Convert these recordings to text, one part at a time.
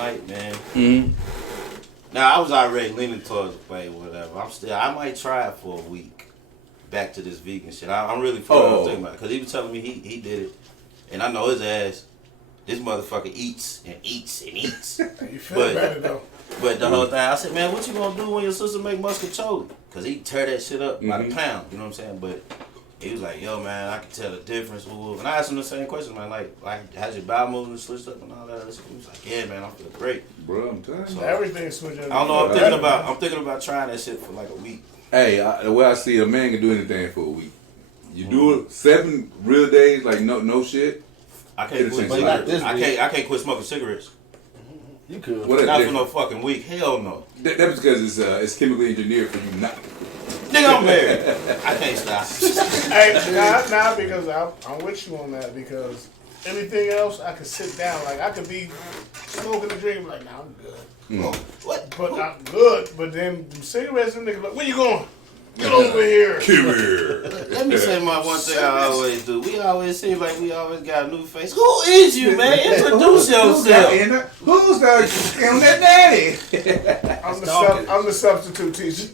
night, man. Mm-hmm. Now, I was already leaning towards the way, whatever. I might try it for a week. Back to this vegan shit. I'm really thinking about it. Because he was telling me he did it. And I know his ass, this motherfucker eats and eats and eats. You feel better, though. But the whole thing, I said, man, what you gonna do when your sister make muscatoli? Because he tear that shit up by the pound. You know what I'm saying? But he was like, yo, man, I can tell the difference. And I asked him the same question, man, like how's your bowel movement switched up and all that? He was like, yeah, man, I feel great. Bro, I'm telling you. Everything switched up. I don't know. I'm thinking about trying that shit for like a week. Hey, the way I see it, a man can do anything for a week. You do it 7 real days, like no shit. I can't quit cigarettes. I can't quit smoking cigarettes. You could. Not for no fucking week. Hell no. That's because it's chemically engineered for you not. Nigga, I'm married. I can't stop. Hey, nah, because I'm with you on that. Because anything else, I could sit down. Like I could be smoking a drink, like, nah, I'm good. What? But I'm good. But then cigarettes, them niggas like, where you going? Get over here. Come here. Let me say my one thing I always do. We always seem like we always got a new face. Who is you, man? Introduce yourself. Who's that daddy? I'm the substitute teacher.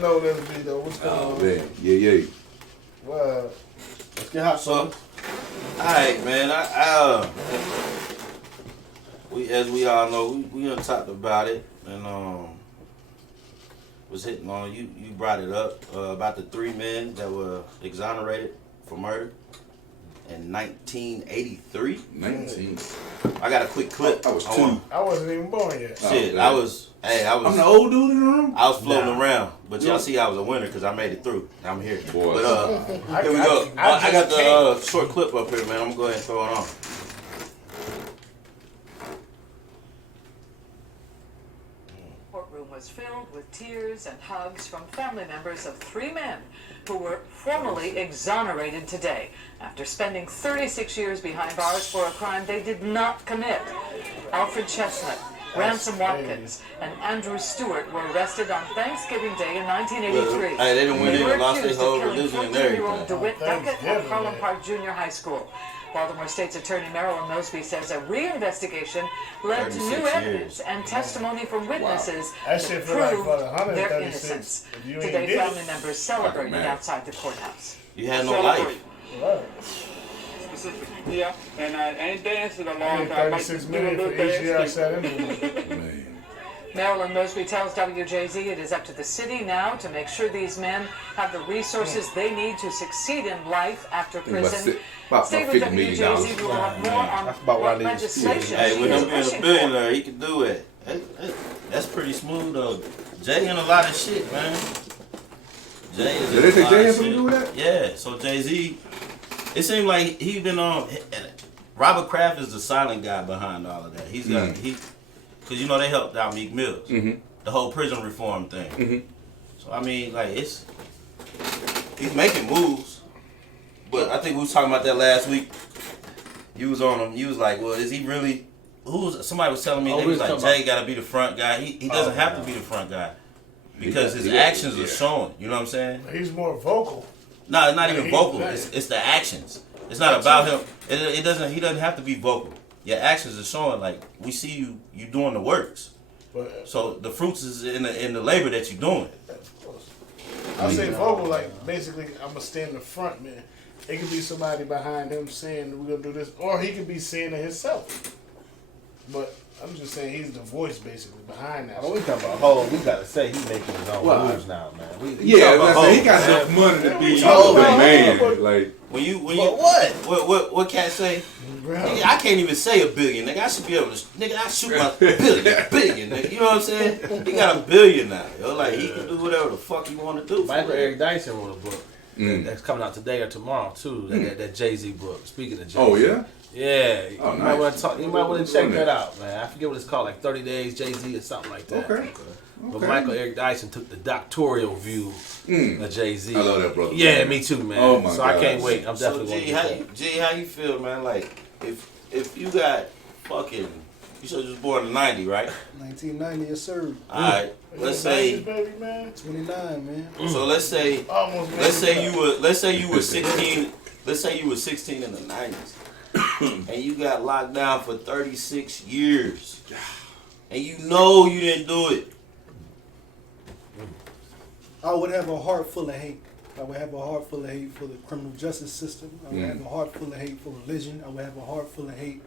No, that's me though. What's going on? Man. Yeah. Well, Let's get hot, son. Alright, man. As we all know, we done talked about it, and was hitting on you brought it up about the 3 men that were exonerated for murder in 1983. 19. I got a quick clip. I was 2. I wasn't even born yet. Shit, Oh, I was. I'm the old dude in the room. I was floating around, but y'all see I was a winner because I made it through. I'm here. Boy. But here we go. I got the short clip up here, man. I'm gonna go ahead and throw it on. Courtroom was filled with tears and hugs from family members of 3 men who were formally exonerated today after spending 36 years behind bars for a crime they did not commit. Alfred Chestnut, Ransom Watkins, and Andrew Stewart were arrested on Thanksgiving Day in 1983. Hey, they didn't win They either. were Lost their accused of whole killing religion and 14-year-old everything. DeWitt Duckett at Harlem man. Park Junior High School. Baltimore State's Attorney Marilyn Mosby says a reinvestigation led to 36 new years. evidence and testimony from witnesses That that shit for like proved for their 136. innocence. If you ain't Today, did family it. members celebrated man. outside the courthouse. You had no life. Right. Yeah, and I ain't danced in a I long need time. 36 million for each year I sat in it. Man. Marilyn Mosby tells WJZ it is up to the city now to make sure these men have the resources they need to succeed in life after prison. About Stay with $50 million. WJZ. We will have more on That's about what I need to legislation Hey, she with is him being a pushing for. billionaire, he can do it. That's pretty smooth though. Jay in a lot of shit, man. Jay is Did in they a say lot Jay of had something shit. to do with that? Yeah, so Jay-Z, it seemed like he been on. Robert Kraft is the silent guy behind all of that. He's got because you know they helped out Meek Mills, the whole prison reform thing. So I mean, like he's making moves, but I think we was talking about that last week. You was on him. You was like, well, is he really? Somebody was telling me they was like Jay got to be the front guy. He doesn't have to be the front guy because his actions are showing. You know what I'm saying? He's more vocal. No, it's not even vocal. It's the actions. It's not about him. It doesn't. He doesn't have to be vocal. Your actions are showing. Like we see you doing the works. But So the fruits is in the labor that you're doing. I say vocal, like basically I'm gonna stand in the front, man. It could be somebody behind him saying we're gonna do this, or he could be saying it himself. But I'm just saying he's the voice basically behind that. When we talking about Hov, we gotta say he's making his own moves now, man. Yeah, about like, he Hov, got man. enough money to be talking the about man. Hov, Like, When you what? what cat say? Bro. Nigga, I can't even say $1 billion. Nigga, I should be able to. Nigga, I shoot my billion. Nigga, you know what I'm saying? He got $1 billion now. Yo, like he can do whatever the fuck he want to do. Michael Eric Dyson wrote a book that's coming out today or tomorrow too. That Jay-Z book. Speaking of Jay-Z. oh yeah. Yeah, Oh, you nice. might want to talk. You might want to check that out, man. I forget what it's called, like 30 Days Jay-Z or something like that. Okay. But Michael Eric Dyson took the doctoral view of Jay-Z. I love that brother. Yeah, me too, man. Oh, my so I God. can't wait. I'm So definitely G, how you feel, man? Like if you got fucking, you said you was born in '90, right? 1990, yes sir. All right. Let's say. baby, man. 29, man. So let's say. Almost. Let's say you were 16. Let's say you were 16 in the 90s. and you got locked down for 36 years, and you know you didn't do it. I would have a heart full of hate. I would have a heart full of hate for the criminal justice system. I would have a heart full of hate for religion. I would have a heart full of hate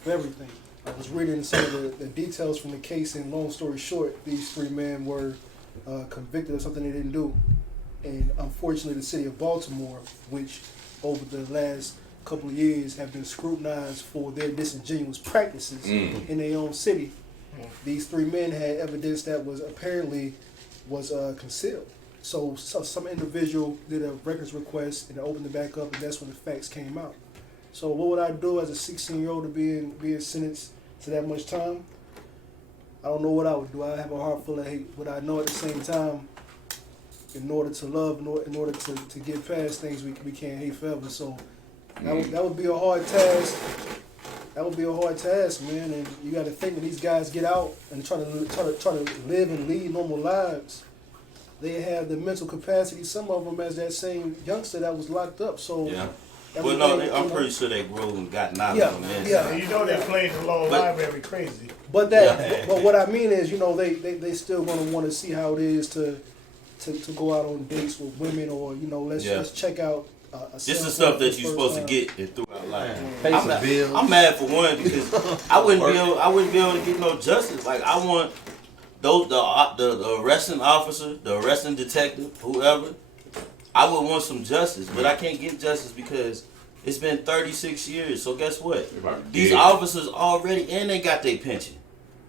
for everything. I was reading some of the details from the case, and long story short, these 3 men were convicted of something they didn't do. And unfortunately, the city of Baltimore, which over the last couple of years have been scrutinized for their disingenuous practices in their own city, these 3 men had evidence that was apparently concealed. So some individual did a records request and opened it back up, and that's when the facts came out. So what would I do as a 16-year-old to being sentenced to that much time? I don't know what I would do. I have a heart full of hate, but I know at the same time, in order to love, in order to get past things, we can't hate forever. So that would be a hard task. That would be a hard task, man. And you got to think when these guys get out and try to live and lead normal lives, they have the mental capacity. Some of them as that same youngster that was locked up. So Yeah. Well, no, I'm pretty sure they grew and got knowledge on the inside. And you know they played the law library crazy. But but what I mean is, they still gonna want to see how it is to go out on dates with women, or let's check out. This is stuff that you're supposed to get throughout life. Pay some bills. I'm mad for one because I wouldn't be able to get no justice. Like I want the arresting officer, the arresting detective, whoever. I would want some justice, but I can't get justice because it's been 36 years. So guess what? These officers already, and they got their pension.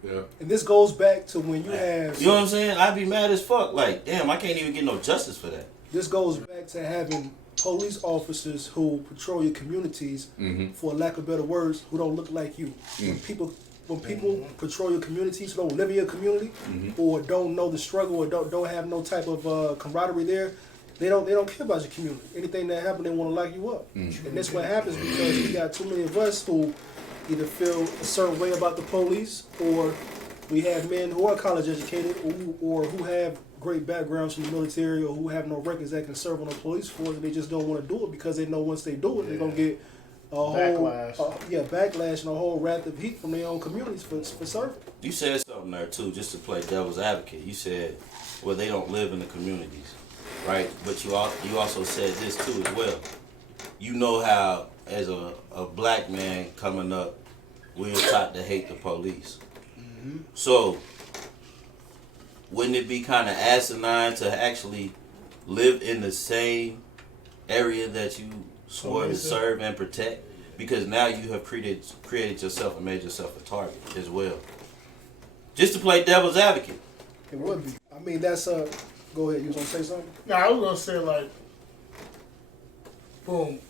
Yeah. And this goes back to when you have. You know what I'm saying? I'd be mad as fuck. Like, damn, I can't even get no justice for that. This goes back to having police officers who patrol your communities, for lack of better words, who don't look like you. When people patrol your communities, who don't live in your community, or don't know the struggle, or don't have no type of camaraderie there, they don't care about your community. Anything that happens, they want to lock you up. And that's what happens because we got too many of us who either feel a certain way about the police, or we have men who are college educated, or who have great backgrounds from the military, or who have no records that can serve on the police force, and they just don't want to do it because they know once they do it, they're gonna get a Backlash. backlash and a whole wrath of heat from their own communities for serving. You said something there too, just to play devil's advocate. You said, well, they don't live in the communities, right? But you also said this too as well. You know how, as a black man coming up, we're taught to hate the police. So, wouldn't it be kind of asinine to actually live in the same area that you swore to serve and protect? Because now you have created yourself and made yourself a target as well. Just to play devil's advocate. It would be. I mean, that's go ahead. You was gonna say something? No, I was gonna say like, boom,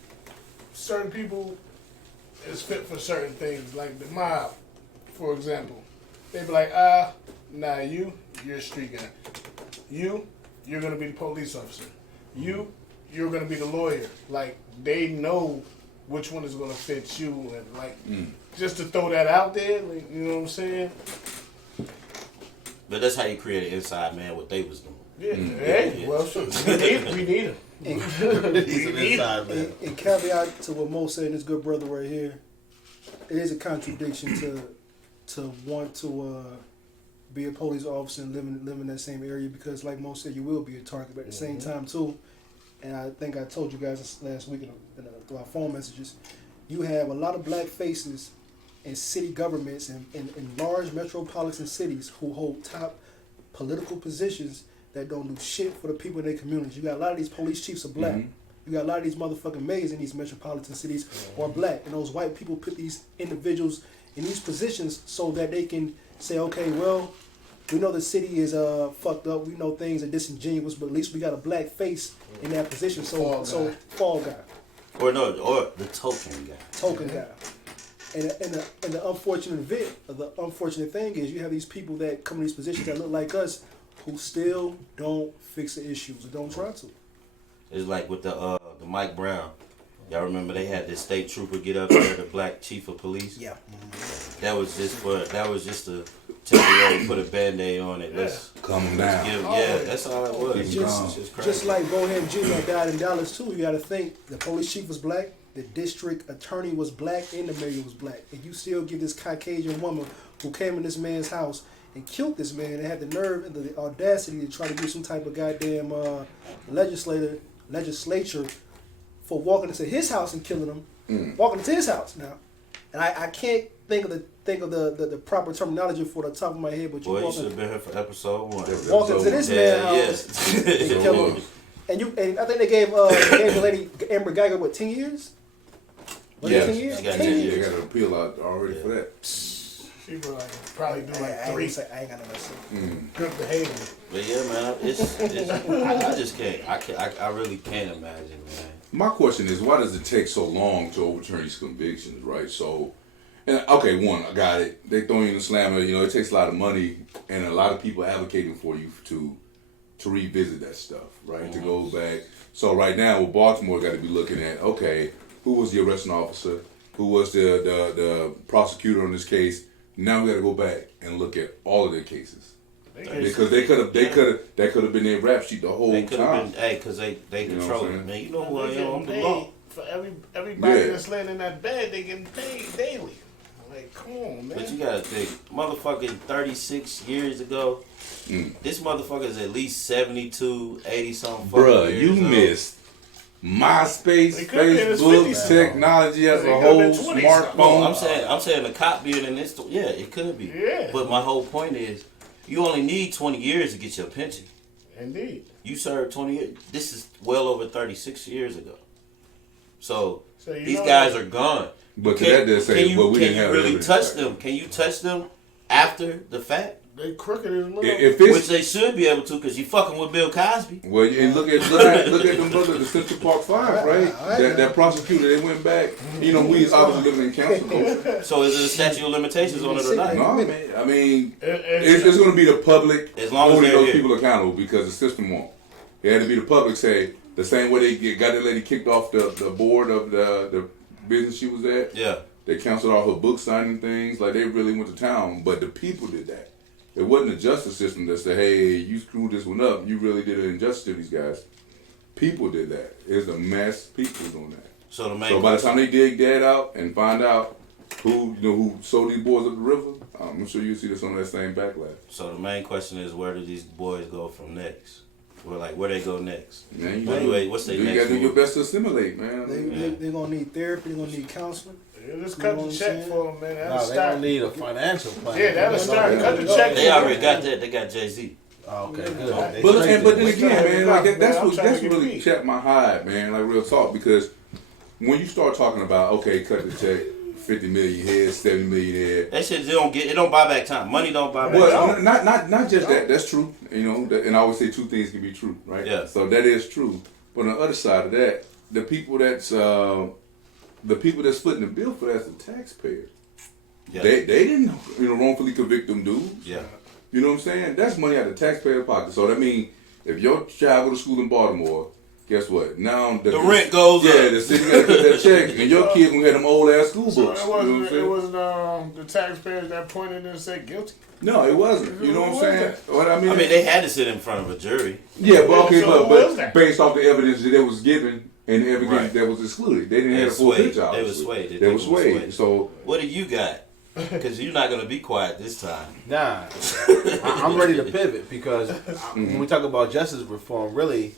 certain people is fit for certain things. Like the mob, for example, they be like, nah, you're a street guy. You're gonna be the police officer. You're gonna be the lawyer. Like they know which one is gonna fit you, and like just to throw that out there, like, you know what I'm saying? But that's how you create an inside man, what they was doing. Yeah. Hey, well, sure. We need him. He's an inside man. And caveat to what Mo said, and his good brother right here, it is a contradiction to want to be a police officer and live in that same area, because like Mo said, you will be a target. But at the same time too, and I think I told you guys this last week through our phone messages, you have a lot of black faces in city governments and in large metropolitan cities who hold top political positions that don't do shit for the people in their communities. You got a lot of these police chiefs are black. You got a lot of these motherfucking mayors in these metropolitan cities are black. And those white people put these individuals in these positions so that they can say, okay, well, we know the city is fucked up. We know things are disingenuous, but at least we got a black face in that position. So fall guy. Or the token guy. Token guy. And the unfortunate thing is you have these people that come in these positions that look like us who still don't fix the issues or don't try to. It's like with the Mike Brown. Y'all remember they had this state trooper get up there, the black chief of police? Yeah. That was just to temporarily put a Band-Aid on it. Let's Calm down. that's all it was. Just like Bohan Jr. died in Dallas too. You got to think the police chief was black. the district attorney was black and the mayor was black, and you still give this Caucasian woman who came in this man's house and killed this man and had the nerve and the audacity to try to do some type of goddamn legislature for walking into his house and killing him, walking into his house now. And I can't think of the proper terminology for the top of my head, but you Boy, you walking, should have been here for episode 1. walking into this man's house and kill him. And I think they gave the lady Amber Geiger what 10 years? Was it 10 years? she got 10 10 years. They got an appeal out already for that. She probably do like I 3 ain't got no say. good behavior. But yeah, man, I just can't. I really can't imagine, man. My question is, why does it take so long to overturn these convictions, right? So, and okay, one, I got it. They throw you in the slammer. You know, it takes a lot of money and a lot of people advocating for you to revisit that stuff, right? To go back. So right now, with Baltimore, got to be looking at, okay, who was the arresting officer? Who was the prosecutor on this case? Now we got to go back and look at all of their cases. Because that could have been their rap sheet the whole They could have time. been, because they You know control what I'm it, saying? man. You know who I They am, I'm getting the paid law. for everybody Yeah. that's laying in that bed. They getting paid daily. Like, come on, man. But you gotta think, motherfucking 36 years ago, this motherfucker is at least 72, 80 something. Bruh, fucking you years old. missed MySpace, It could've been his Facebook, 50s. technology as It a could've whole been 20 smartphone. No, I'm saying the cop being in this. Yeah, it could be. Yeah. But my whole point is, you only need 20 years to get your pension. Indeed. You served 20 years. This is well over 36 years ago. So you these know guys that- are gone. But to that they say, well, we can didn't you have really evidence. touch them? Can you touch them after the fact? They crooked as little. If Which it's they should be able to, because you fucking with Bill Cosby. well, and look at them brothers, the Central Park Five, right? That prosecutor, they went back. You know, we obviously living in council. So is it a statute of limitations on it or not? No, man. I mean, It's- it's going to be the public As long as holding they're those here. people accountable because the system won't. It had to be the public say the same way they got that lady kicked off the board of the business she was at. Yeah. They canceled all her book signing things. Like they really went to town, but the people did that. It wasn't the justice system that said, "Hey, you screwed this one up. You really did an injustice to these guys." People did that. It's a mass people doing that. So the main So by the time they dig that out and find out who sold these boys up the river, I'm sure you'll see this on that same backlash. So the main question is, where do these boys go from next? Where they go next? Man, What's their you next gotta do your move? best to assimilate, man. They're going to need therapy. They're going to need counseling. Yeah, just You cut know the what I'm check saying? for them, man. That'll No, they start. don't need a financial plan. Yeah, that'll start. Cut the check. They already got that. They got Jay-Z. Oh, okay, good. Yeah. They But straight then there. again, man, like that's I'm what trying to get really beat. chapped my hide, man. Like real talk, because when you start talking about okay, cut the check, 50 million here, 70 million here. That shit it don't buy back time. Money don't buy back time. Well, not just that. That's true. You know, and I always say two things can be true, right? Yeah. So that is true. But on the other side of that, the people that's splitting the bill for that's the taxpayer. Yeah. They didn't wrongfully convict them dudes. Yeah. You know what I'm saying? That's money out of the taxpayer pocket. So that means if your child go to school in Baltimore, guess what? Now The rent goes yeah, up. the city got to cut that check, and your kid gonna have them old ass school So books. it You know what I'm wasn't. saying? It wasn't the taxpayers that pointed and said guilty. No, it wasn't. You know what I'm Who saying? was What I mean? I mean, they had to sit in front of a jury. yeah, but okay, So who was but that? based off the evidence that was given and the evidence Right. that was excluded, they didn't They have a full swayed. picture. They was obviously. swayed. They They was think it was swayed. swayed. So What do you got? Because you're not gonna be quiet this time. Nah, I'm ready to pivot because when we talk about justice reform, really,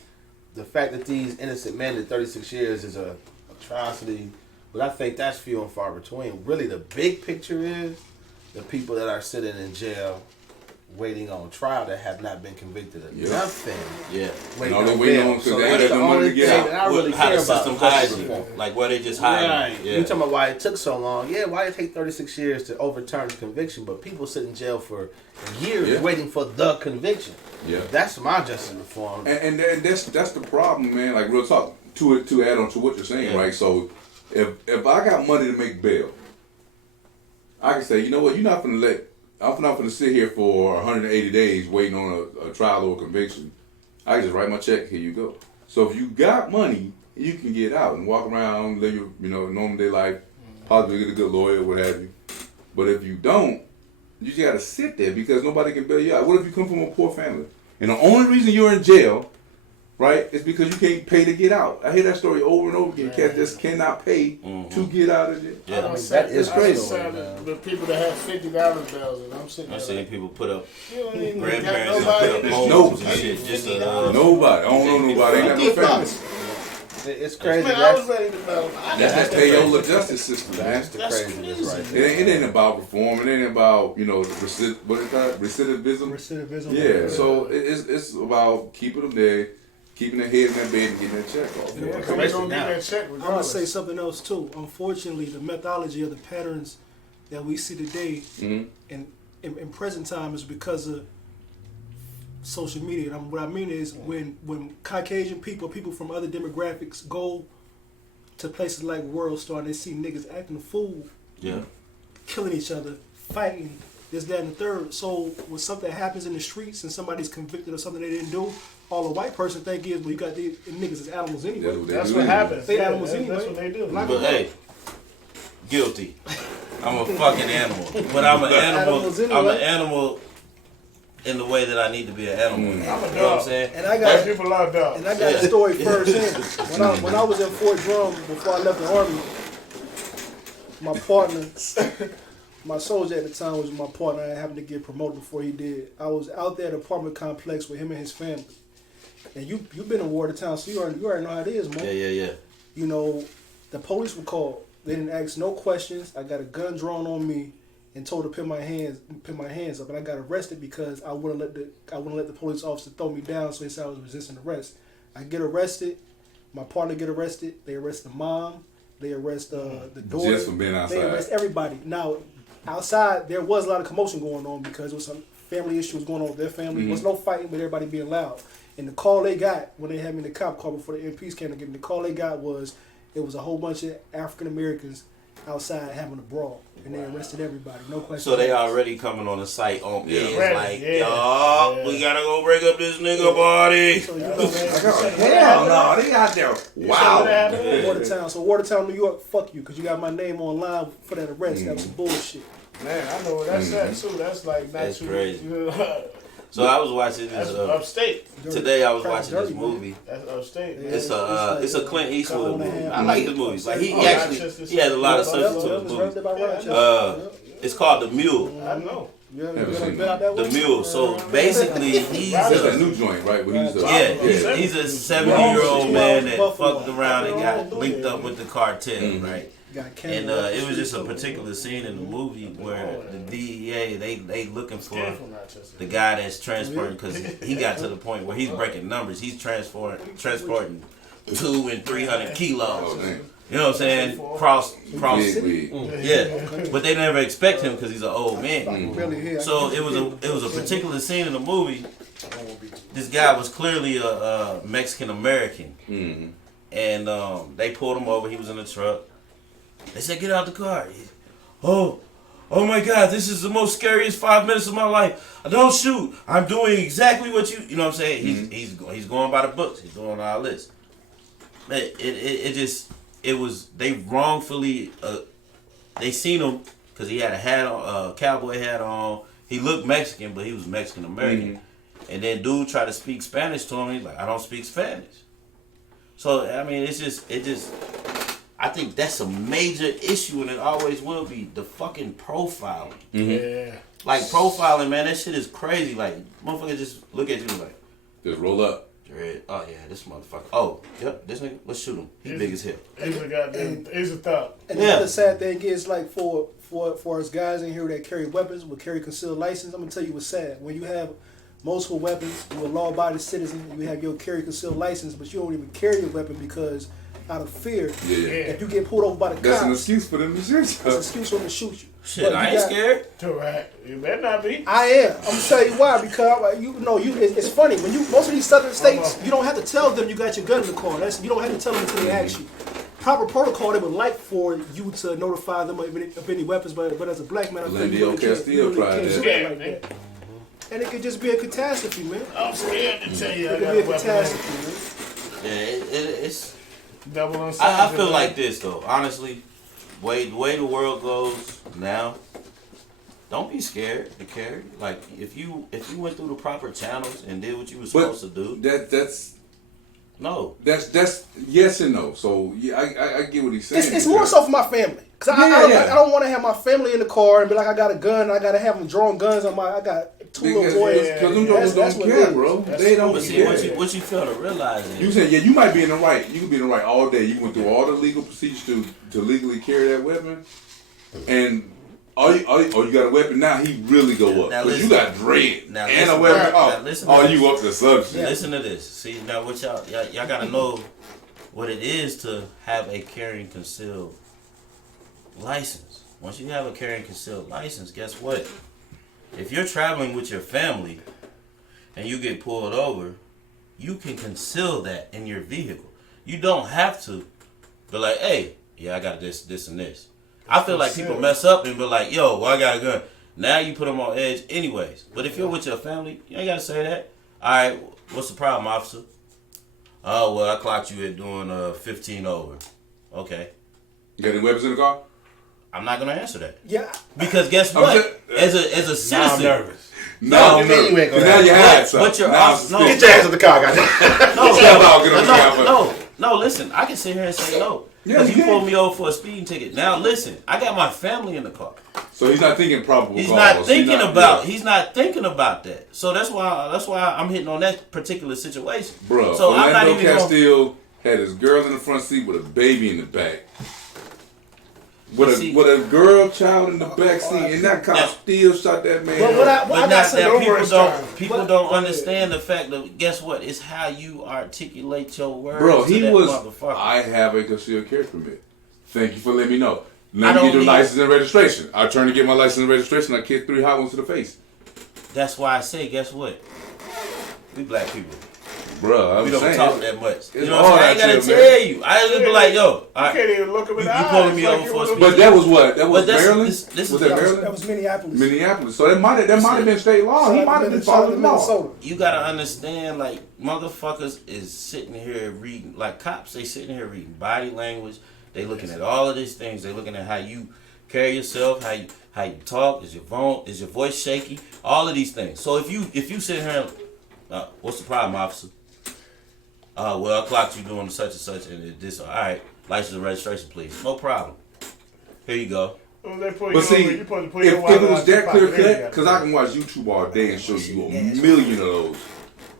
the fact that these innocent men did 36 years is a atrocity, but I think that's few and far between. Really, the big picture is the people that are sitting in jail waiting on trial that have not been convicted of Yeah. nothing. Yeah. Waiting all they on waiting bail. on 'cause So they that's had the no money only to get thing out. that I really How care the about. system in justice hides you. reform. Like where they just hide Right. you. Yeah. You talking about why it took so long? Yeah, why it take 36 years to overturn the conviction, but people sit in jail for years Yeah. waiting for the conviction. yeah. That's my justice reform. And that's the problem, man. Like real talk. To add on to what you're saying, Yeah. right? So if I got money to make bail, I can say, you know what, I'm not gonna sit here for 180 days waiting on a trial or a conviction. I can just write my check. Here you go. So if you got money, you can get out and walk around, live your normal day life, possibly get a good lawyer, what have you. But if you don't, you just gotta sit there because nobody can bail you out. What if you come from a poor family and the only reason you're in jail right? It's because you can't pay to get out. I hear that story over and over again. Cats just cannot pay to get out of jail. Yeah. that is crazy. The people that have $50 bills, and I'm sitting I there. seen Like, people put up you don't even got grandparents and nobody. put up homes Nobody. and shit. Just Nobody. I don't know nobody. Ain't got no family. It's crazy. Man, I was ready to bail. That's that payola justice system, man. That's the craziness right there. It ain't about reform. It ain't about the what is that recidivism. Recidivism. Yeah. So it's about keeping them there, keeping their head in that bed and getting that check off. Yeah, because they don't get that check I'm gonna regardless. say something else too. Unfortunately, the methodology of the patterns that we see today in present time is because of social media. And what I mean is when Caucasian people from other demographics go to places like World Star and they see niggas acting a fool, killing each other, fighting, this, that, and the third. So when something happens in the streets and somebody's convicted of something they didn't do, all a white person think is, well, you got these niggas as animals anyway. That's what happens. They Yeah, animals that's anyway. what they do. Like- But hey, guilty. I'm a fucking animal. But I'm an animal. Animals anyway. I'm an animal in the way that I need to be an animal. I'm a You know what I'm dog. saying? And I White got people love dogs. And I got a story firsthand. When I was in Fort Drum before I left the army, my partner, my soldier at the time was my partner. I happened to get promoted before he did. I was out there at the apartment complex with him and his family. And you've been in Watertown, so you already know how it is, man. Yeah. You know, the police were called. They didn't ask no questions. I got a gun drawn on me and told to put my hands up, and I got arrested because I wouldn't let the police officer throw me down, so he said I was resisting arrest. I get arrested, my partner get arrested, they arrest the mom, they arrest the daughter, Just for being outside. they arrest everybody. Now, outside there was a lot of commotion going on because there was some family issues going on with their family. There was no fighting, but everybody being loud. And the call they got when they had me in the cop car before the MPs came to get me, the call they got was it was a whole bunch of African Americans outside having a brawl, and they arrested everybody. No question. So they already coming on the site on is Ready, like, yeah. y'all, Yeah. we gotta go break up this nigga party. So you Hell no, they out there. Wow. Watertown. So Watertown, New York, fuck you, because you got my name online for that arrest. That was some bullshit. Man, I know where that's at too. That's like not That's too crazy. So I was watching That's this upstate. today. I was Crap watching this dirty, movie. That's upstate. Yeah. It's a Clint Eastwood movie. I Mhm. like the movies. Like he Oh, actually Rochester. he has a lot of Yeah, substance to yeah, his it's right movies. there by Rochester. It's called The Mule. I know. Yeah, Never you seen been out that The way? Mule. So basically, he's That's that a new joint, right? Where he's he's a 70-year-old man that Buffalo. fucked around and got linked up with the cartel, right? Got And it was just a particular scene in the movie where the DEA they looking for Scared from Rochester. the guy that's transporting because he got to the point where he's breaking numbers. He's transporting 200 and 300 kilos. Oh, damn. You know what I'm saying? Cross. Big. Yeah, but they never expect him because he's an old man. Really here. So it was a particular scene in the movie. This guy was clearly a Mexican American, and they pulled him over. He was in the truck. They said, "Get out the car." Oh my God! This is the most scariest 5 minutes of my life. Don't shoot. I'm doing exactly what you know what I'm saying. He's going by the books. He's doing all this. It was they wrongfully they seen him because he had a hat on, cowboy hat on. He looked Mexican, but he was Mexican American. And then dude tried to speak Spanish to him. He's like, I don't speak Spanish. So I mean, it just. I think that's a major issue, and it always will be the fucking profiling. Yeah. Like profiling, man, that shit is crazy. Like motherfuckers just look at you like, Just roll up. Dread. Oh yeah, this motherfucker. Oh, yep, this nigga. Let's shoot him. He big as hell. He's a goddamn. He's a thug. And Yeah. the other sad thing is, like, for us guys in here that carry weapons, will carry concealed license, I'm gonna tell you what's sad. When you have multiple weapons, you're a law-abiding citizen, you have your carry concealed license, but you don't even carry a weapon because out of fear, Yeah. if you get pulled over by the That's an cops, excuse for them to shoot it's an you. excuse for them to shoot you. Shit, But I you ain't got- scared. Too right. You better not be. I am. I'm gonna tell you why, because it's funny when most of these southern states, you don't have to tell them you got your gun in the car. You don't have to tell them until they ask you. Proper protocol, they would like for you to notify them of any weapons, but as a black man, I think you Lendio really can't Castillo tried do that. that like that. And it could just be a catastrophe, man. I'm scared to tell you I It got could a be a weapon. catastrophe, man. Yeah, it's. Double on I feel like this though. Honestly, the way the world goes now. Don't be scared to carry. Like if you went through the proper channels and did what you were supposed to do. That's No. That's yes and no. So yeah, I get what he's saying. It's more so for my family. Cause Yeah. I don't want to have my family in the car and be like, I got a gun and I got to have them drawing guns on I got two little boys. Because them jokers That's don't what it care, is. bro. They don't But see, care. what you fail to realize is You said, yeah, you might be in the right. You could be in the right all day. You went through all the legal procedures to legally carry that weapon, and you got a weapon now. He really go up Now because you listen. got dread Now and a listen. weapon. Now listen to Oh, this. you up the subject? listen to this. See now, what y'all gotta know what it is to have a carrying concealed license. Once you have a carrying concealed license, guess what? If you're traveling with your family and you get pulled over, you can conceal that in your vehicle. You don't have to be like, hey, yeah, I got this, this, and this. I feel like people mess up and be like, yo, well, I got a gun. Now you put them on edge anyways. But if you're with your family, you ain't got to say that. All right, what's the problem, officer? Oh, well, I clocked you at doing 15 over. Okay. You got any weapons in the car? I'm not going to answer that. Yeah. Because guess I'm what? just- As a citizen. nervous. No, you mean you ain't gonna now you had some. But you're Now off- I'm no. still- Get your ass in the car, goddamn. No, Step out, get on the ground. no, listen. I can sit here and say no. Yeah, Because you you can. pulled me over for a speeding ticket. Now listen, I got my family in the car. So he's not thinking probable He's cause. not thinking about. yeah. He's not thinking about that. So that's why I'm hitting on that particular situation. Bro, So I'm not Philando even. Gonna, Castile had his girl in the front seat with a baby in the back. See- With a girl child in the back seat, and that cop Now- still shot that man. But what up. I but got now, some now people numerous don't times. people But- don't understand the fact that guess what? It's how you articulate your words. Bro, to he that was. motherfucker. I have a concealed carry permit. Thank you for letting me know. I Let me don't get your need- license and registration. I turned to get my license and registration. I kicked 3 hot ones to the face. That's why I say, guess what? We black people. Bro, I'm We don't saying. talk that much. You it's know what I'm all saying? I ain't that gotta shit, tell man. you. I just be like, yo, all You right. can't even look him in the You eyes. pulling me like over you for a was speed. But that was what? That was But that's- Maryland? this was is- that That Maryland? was Minneapolis. Minneapolis. So that might have been state law. He might have been following the law. Minnesota. You gotta understand, like, motherfuckers is sitting here reading, like cops, they sitting here reading body language. They looking at all of these things. They looking at how you carry yourself, how you talk, is your voice shaky, all of these things. So if you sit here and, what's the problem, officer? Well, I clocked you doing such and such and this. All right, license and registration, please. No problem. Here you go. When they pull you But see, over, you supposed to put if your it wallet was out your that clear pocket. There you cut, go. because I can watch YouTube all day and show you a million of those.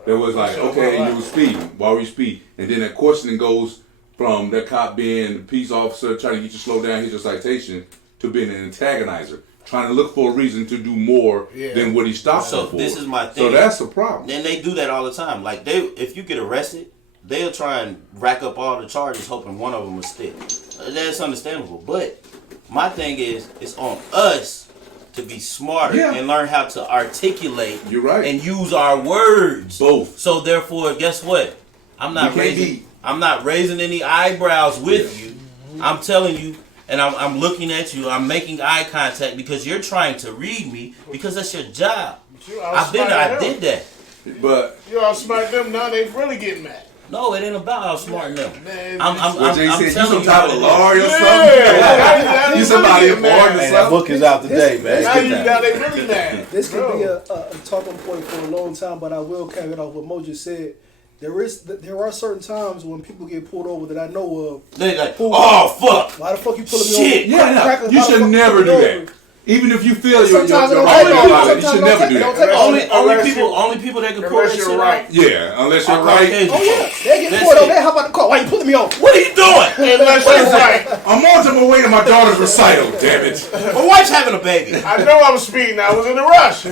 That was like, Sure, okay, well, you was speeding. Why were you speeding? And then that questioning goes from that cop being the peace officer trying to get you to slow down, hit your citation, to being an antagonizer, trying to look for a reason to do more Yeah. than what he stopped So for. this is my So thing. that's a problem. Then they do that all the time. Like if you get arrested, they'll try and rack up all the charges, hoping one of them will stick. That's understandable. But my thing is, it's on us to be smarter Yeah. and learn how to articulate. You're right. And use our words. Both. So therefore, guess what? I'm not You can't raising. be- I'm not raising any eyebrows with you. I'm telling you. And I'm looking at you. I'm making eye contact because you're trying to read me because that's your job. You I've been there. I outsmart did them. that. But You outsmart them now. They really getting mad. No, it ain't about outsmarting them. Man, what Jay said, you some telling type what of it is. lawyer or Yeah, something? now You somebody really get important or mad. Hey, that something? book is out today, man. Now Get you that. now they really mad. This could Bro. be a talking point for a long time, but I will carry it off what Mo just said. There are certain times when people get pulled over that I know of. They like, oh fuck. Why the fuck you pulling me Shit. over? Yeah, Crackers, no, why you the should fuck you never pulling do me that. over? Even if you feel you're Sometimes it don't right take about long. it, you should Sometimes never it do don't that. take Only Unless people you- only people that can pull that Unless shit you're out. right. Yeah, unless you're Are right. Caucasian Oh yeah, folks. they get That's pulled it. over. They hop out the car. Why you pulling me over? What are you doing? Unless you're right. I'm on my way to my daughter's recital, damn it. My wife's having a baby. I know I was speeding. I was in a rush.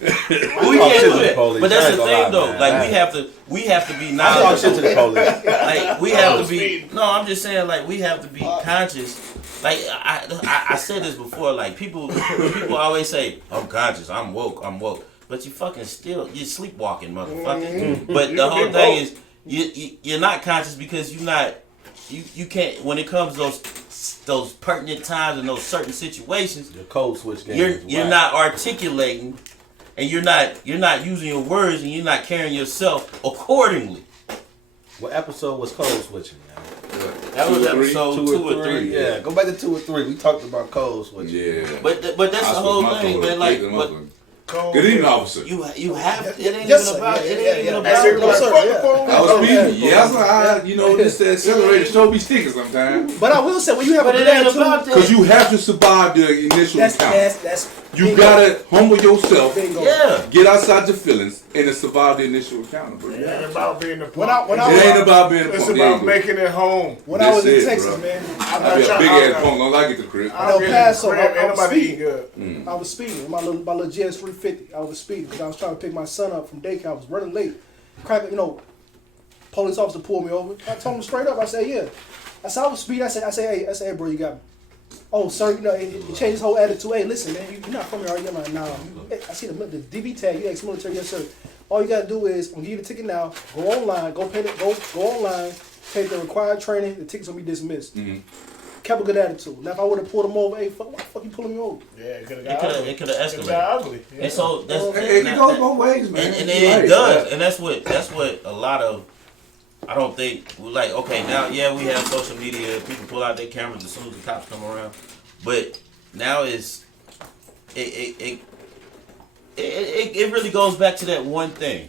We can't do to the that. police. But that's I the ain't gonna thing lie, though. man. Like we have to be I talk shit to knowledgeable. the police. Like we have to be. speeding. No, I'm just saying. Like we have to be conscious. Like I said this before. Like people always say, "I'm conscious. I'm woke. I'm woke." But you fucking you're sleepwalking, motherfucker. But You the can whole be thing woke. is you're not conscious because you can't when it comes to those pertinent times and those certain situations. The code switch game. You're not articulating, and you're not using your words, and you're not carrying yourself accordingly. What episode was code switching, man? That was 2 or 3? episode 2 or 3. Yeah, go back to 2 or 3. We talked about code switching. Yeah. But that's the whole thing, man. Like, but Code. Good evening, officer. You have it ain't Yes, even sir. about it Yeah, ain't yeah, even yeah. about That's No, sir, fuck yeah. the police. I was Okay. speeding. Yes, this the accelerator show be sticking sometimes. But I will say, when you have But a it good ain't about attitude, that. Because you have to survive the initial encounter. that's You bingo. gotta humble yourself, Bingo. Yeah. get outside your feelings, and to survive the initial encounter. Bro. It ain't about being the punk. When I It ain't about being a It's punk. There you about go. making it home. When I was in That's it, Texas, bro. man, I be a big ass punk. Don't like it to crib. I don't El get Paso, it. Ain't I was nobody eat speeding. good. I was speeding with my little GS 350. I was speeding because I was trying to pick my son up from daycare. I was running late. Police officer pulled me over. I told him straight up. I said, yeah. I said, I was speeding. I said, hey, bro, you got me. Oh, sir, it changed his whole attitude. Hey, listen, man, you're not from here, are you? I'm like, nah. Hey, I see the DV tag. You ex-military, yes, sir. All you gotta do is, I'm gonna give you the ticket now. Go online, go online, pay the required training. The ticket's gonna be dismissed. Kept a good attitude. Now, if I would have pulled him over, hey, why the fuck you pulling me over? Yeah, it could have It got could have ugly. it could have It got ugly. Yeah. And so that's It and goes that- both ways, man. and You're it right. does, and that's what a lot of. I don't think like okay now yeah we have social media, people pull out their cameras as soon as the cops come around, but now it's it really goes back to that one thing.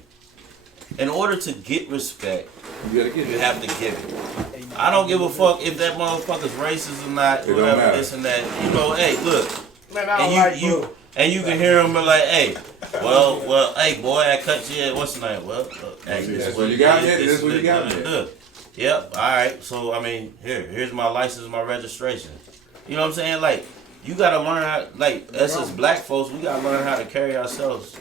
In order to get respect, You gotta get you it. have to give it. I don't give a fuck if that motherfucker's racist or not, It don't whatever matter. this and that. Hey, look, Man, I don't and like you blue. and you can hear him be like, hey, well, hey, boy, I cut you. What's the name? Well, hey, this That's is what you it got is, there. this That's is what you it, got duh, there. duh, duh. Yep. All right. So I mean, here's my license, my registration. You know what I'm saying? Like, you gotta learn how. Like us as black folks, we gotta learn how to carry ourselves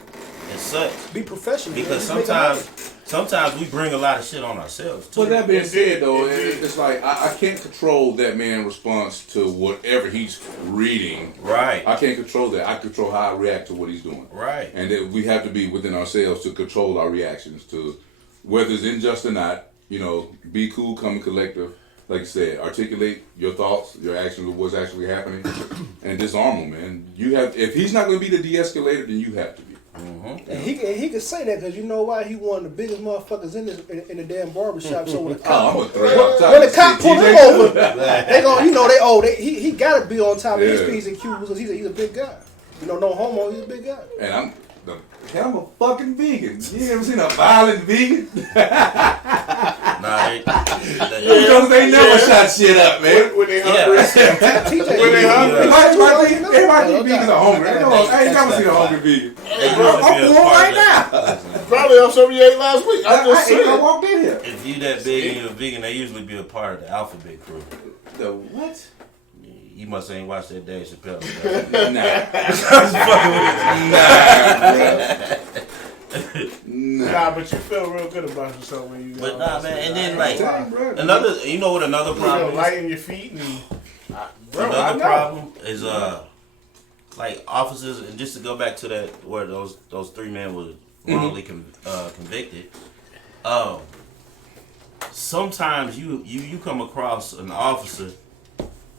as such. Be professional. Because man. Just make it happen. sometimes we bring a lot of shit on ourselves too. But that being said, though, Indeed. it's like I can't control that man's response to whatever he's reading. Right. I can't control that. I control how I react to what he's doing. Right. And that we have to be within ourselves to control our reactions to whether it's unjust or not. Be cool, calm, and collective. Like you said, articulate your thoughts, your actions of what's actually happening, and disarm him, man. You have. If he's not going to be the de-escalator, then you have to be. And he could say that because you know why? He one of the biggest motherfuckers in the damn barbershop. So when the Oh, cop, I'm a threat. I'm trying when to the cop see pull him TJ. over, they go, he got to be on top of his Yeah. P's and Q's because he's a big guy. No homo, he's a big guy. And I'm a fucking vegan. You ever seen a violent vegan? Nah, They never shot shit up, man. When they hungry. yeah. TJ, When they hungry. Everybody think vegans are hungry. I ain't never seen a hungry vegan. I'm full right now. Probably on something you ate last week. I'm just I saying. walked in here. If you that big and you're a vegan, they usually be a part of the alphabet crew. The what? You must ain't watched that Dave Chappelle. Nah. Nah, but you feel real good about yourself when you. But nah, man, and then like Dang, bro. another, you know what another You feel problem light is? in your feet and. Bro, I Another know. problem is like officers, and just to go back to that where those three men were wrongly convicted. Sometimes you come across an officer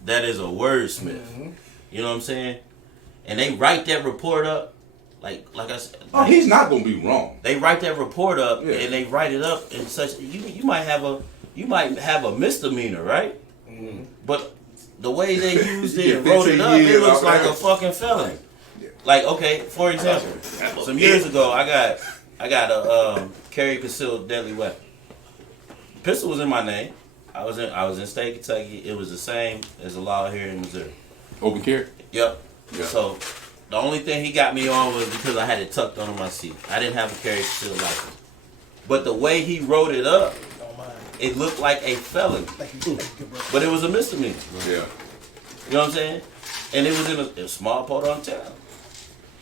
that is a wordsmith. You know what I'm saying? And they write that report up, like I said. Oh, he's not gonna be wrong. They write that report up, Yeah. and they write it up in such you might have a misdemeanor, right? But the way they used it and Yeah, wrote it 15 up, it years looks out like there. a fucking felony. Yeah. Like, okay, for example, some years ago, I got a carry concealed deadly weapon. Pistol was in my name. I was in state Kentucky. It was the same as the law here in Missouri. Open carry. Yep. Yeah. So the only thing he got me on was because I had it tucked under my seat. I didn't have a carry concealed license. But the way he wrote it up, Don't mind. it looked like a felony, Thank you, bro. but it was a misdemeanor. Yeah. You know what I'm saying? And it was in a small part of town.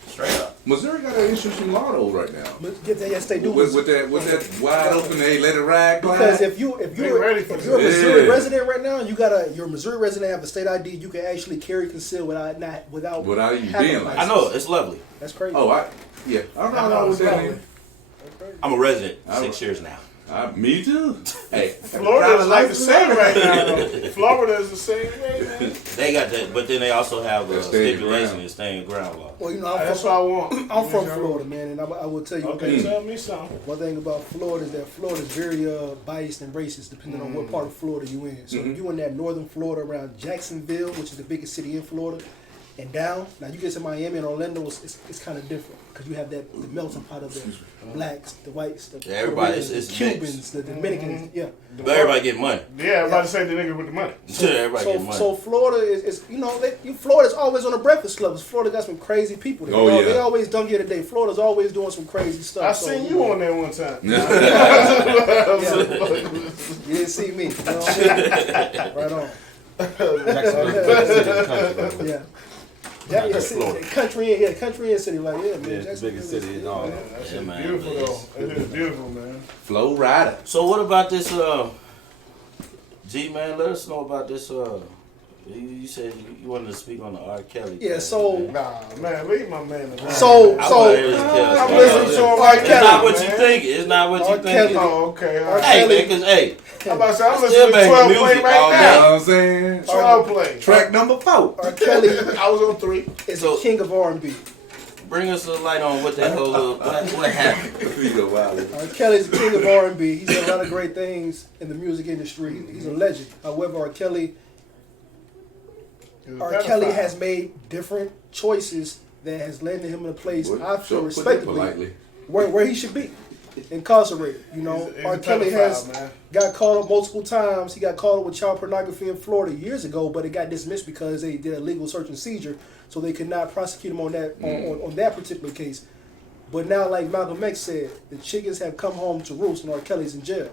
Straight up. Missouri got an issue some law though right now. But yes, they do. With that wide open, they let it ride. Because Clyde. if you're ready for a Missouri Yeah. resident right now, you're a Missouri resident, have a state ID, you can actually carry concealed without Without even having being a licensed. I know, it's lovely. That's crazy. Oh, yeah. I don't know what's lovely. that. I'm a resident, I- 6 years now. Me too. Hey, Florida's like the same right now. Though. Florida is the same way, man. They got that, but then they also have a That stay in stipulation ground. in staying ground law. Well, you know, That's what I want. I'm from Florida, man, and I will tell you Okay, tell me something. one thing about Florida is that Florida is very biased and racist depending on what part of Florida you in. So if you in that northern Florida around Jacksonville, which is the biggest city in Florida, and down. Now you get to Miami and Orlando, it's kind of different because you have that the melting pot of the blacks, the whites, the Yeah, everybody, Puerto Ricans, it's the mixed. Cubans, the Dominicans. Yeah. But everybody get money. Yeah, everybody say the nigga with the money. Yeah, everybody get money. So Florida is Florida's always on the Breakfast Club. Florida got some crazy people there. Oh, yeah. They always done here today. Florida's always doing some crazy stuff. I so, seen you on there one time. You didn't see me. You know? Right on. Yeah. Yeah, Florida. country and city, like Yeah, man. it's the biggest city and all. That shit man, beautiful it's- though. It is beautiful, man. Flow rider. So what about this? G man, let us know about this. You said you wanted to speak on the R. Kelly. Yeah, thing, so- man. Nah, man, leave my man alone. So I wanna hear this Kelly I'm story. listening to him R. like It's Kelly, not what you man. think. It's not what you R. think. Kelly. Oh, okay. All R. right. Hey, Kelly. man, cause hey, I'm about to say, I'm Still listening to make 12 music play all right You know now. what I'm saying? 12 play. Track number 4. R. Kelly I was on 3. is So- the king of R&B. bring us a light on what that whole what happened. R. Kelly's the king of R&B. He's done a lot of great things in the music industry. He's a legend. However, R. Kelly has made different choices that has landed him in a place I feel respectably where he should be, incarcerated. You know, He's R. a Kelly has pedophile, man. got caught up multiple times. He got caught up with child pornography in Florida years ago, but it got dismissed because they did a legal search and seizure, so they could not prosecute him on that on that particular case. But now, like Malcolm X said, the chickens have come home to roost, and R. Kelly's in jail.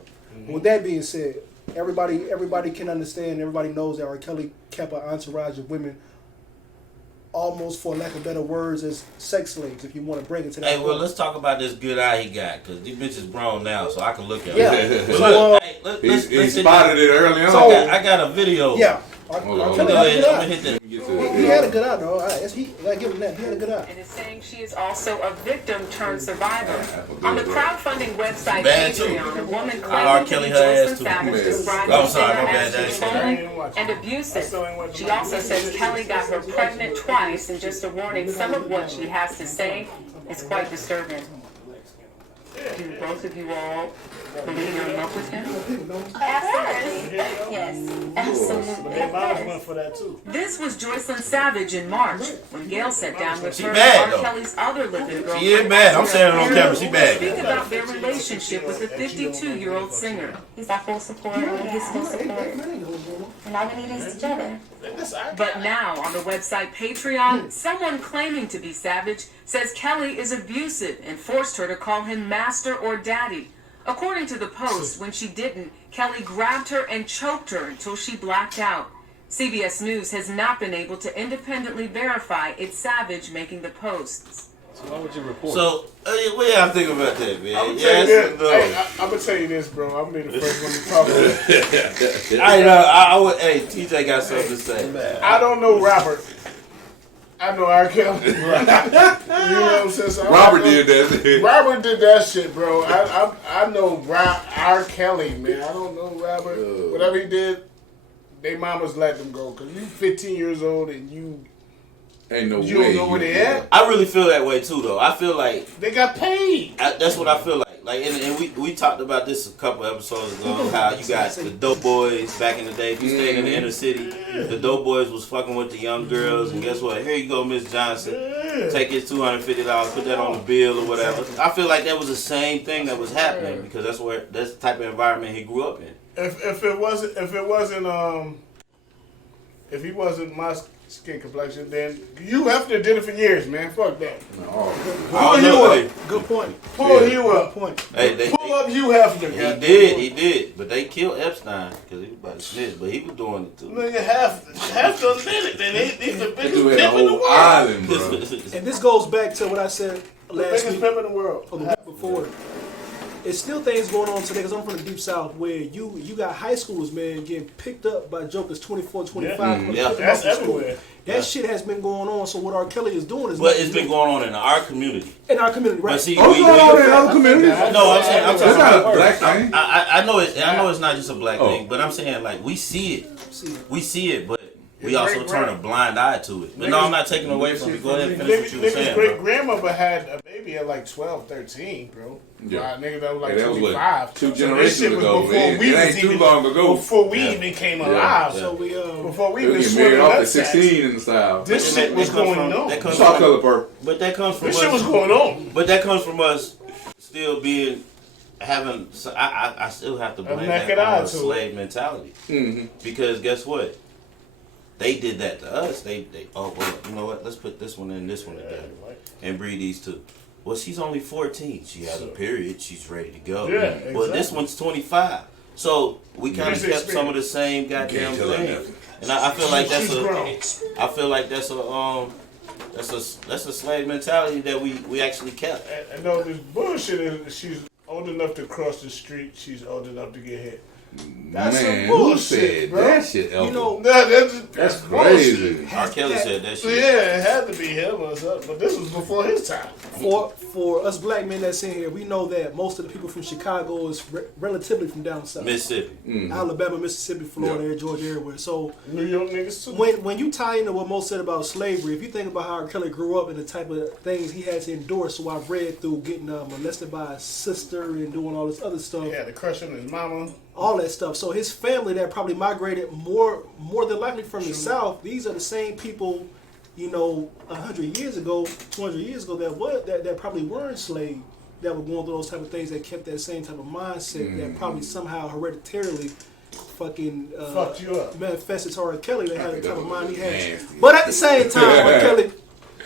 With that being said, everybody can understand. Everybody knows that R. Kelly kept an entourage of women, almost for lack of better words, as sex slaves. If you want to bring it to that. Hey, well, point. let's talk about this good eye he got, cause these bitches grown now, so I can look at Yeah. them. But So, look, hey, let's He sit spotted it early on. So- I got a video. Yeah. Hold R. on, Kelly Go had a ahead, good I'm gonna eye. hit that. He had a good eye, though. I gotta give him that. He had a good eye. And is saying she is also a victim turned survivor. On the crowdfunding website Bad too. Patreon, a woman R. claiming to Kelly be her ass Joycelyn too. Savage described Oh, the sorry, my singer bad, as that's controlling and abusive. She also says Kelly got her pregnant twice, and just a warning, some of what she has to say is quite disturbing. Do both of you all believe you're in love with him? Absolutely. Yes. Absolutely. Hey, Miles went for that too. This was Joycelyn Savage in March when Gail sat down with She her bad, and though. R. Kelly's other living girlfriend. She is bad. I'm saying it on camera. She bad. Speak about their relationship with the 52-year-old singer. He's our full supporter. He's full support. And all we need is each other. But now, on the website Patreon, someone claiming to be Savage says Kelly is abusive and forced her to call him master or daddy. According to the post, when she didn't, Kelly grabbed her and choked her until she blacked out. CBS News has not been able to independently verify it's Savage making the posts. So why would you report? So, what y'all think about that, man? I'm Yes or no? I'm gonna tell you this, bro. I'm gonna be the first one to talk about it. I would. Hey, TJ got something to say. I don't know Robert. I know R. Kelly. You know what I'm saying? So Robert did that. Robert did that shit, bro. I know R. Kelly, man. I don't know Robert. Whatever he did, they mamas let them go. Cause you 15 years old and you Ain't no don't way. know where they at. I really feel that way too, though. I feel like They got paid. that's what I feel like. Like, and we talked about this a couple episodes ago. How you got the dope boys back in the day. If you stayed in the inner city, the dope boys was fucking with the young girls. And guess what? Here you go, Miss Johnson. Take his $250, put that on the bill or whatever. I feel like that was the same thing that was happening because that's the type of environment he grew up in. If he wasn't my skin complexion, then you have to did it for years, man. Fuck that. I don't know. Hey, Good point. Pull you Good up. point. they Pull up you Hefner. he did. But they killed Epstein because he was about to snitch. But he was doing it too. Nigga, half done did it. Then he's the They biggest do it pimp the in the whole world. island, bro. And this goes back to what I said The last biggest week pimp in the world. or the week before. It's still things going on today because I'm from the deep south where you got high schoolers, man, getting picked up by jokers 24, 25. Yeah. putting them That's out from school. everywhere. That shit has been going on. So what R. Kelly is doing is But it's been going on in our community. in our community, right? But see, What's going on in other communities? No, I'm saying, I'm It's talking not about. a black thing. I know it's not just a black Oh. thing, but I'm saying like we see it, but we Your also great-grand- turn a blind eye to it. But no, I'm not taking away from you. Go ahead and finish what you were Nigga's saying, great bro. grandmother had a baby be at like 12, 13, bro. Yeah. Right, nigga, that was like Yeah, that was what, 25. 2 So this generations shit was ago, before man. we It was ain't too even, long ago. Before we Yeah. even came Yeah. alive. So we Before we They even was getting married swimming off at nuts. 16 in the South. This shit was That comes going from- on. that comes Saw from- color purple. But that comes from This us. shit was going on. But that comes from us still being having. So I still have to blame naked that eye on a to it. slave mentality. Mm-hmm. Because guess what? They did that to us. They oh well, you know what? Let's put this one and this one together and breed these two. Well, she's only 14. She has a period. She's ready to go. Yeah, Well, this exactly. one's 25. So we kind of Here's kept the some of the same goddamn can't tell her thing. nothing. And I feel like that's She's grown. I feel like that's a slave mentality that we actually kept. And no, this bullshit is she's old enough to cross the street. She's old enough to get hit. That's some Man, who bullshit, said bro. that shit, Elvis? You know, That's crazy. bullshit. R. Kelly said that So shit. yeah, it had to be him or something. But this was before his time. for us black men that's in here, we know that most of the people from Chicago is relatively from down south. Mississippi. Alabama, Mississippi, Florida, Yeah. Georgia, everywhere. So New York niggas too. when you tie into what Mo said about slavery, if you think about how R. Kelly grew up and the type of things he had to endure, so I've read through getting molested by his sister and doing all this other stuff, He had a crush on his mama. all that stuff. So his family that probably migrated more than likely from the South, these are the same people, you know, 100 years ago, 200 years ago that probably were enslaved, that were going through those type of things, that kept that same type of mindset, that probably somehow hereditarily fucking Fucked you up. manifested to R. Kelly, that had the type of mind he had. Nasty. But at the same time, R. Kelly,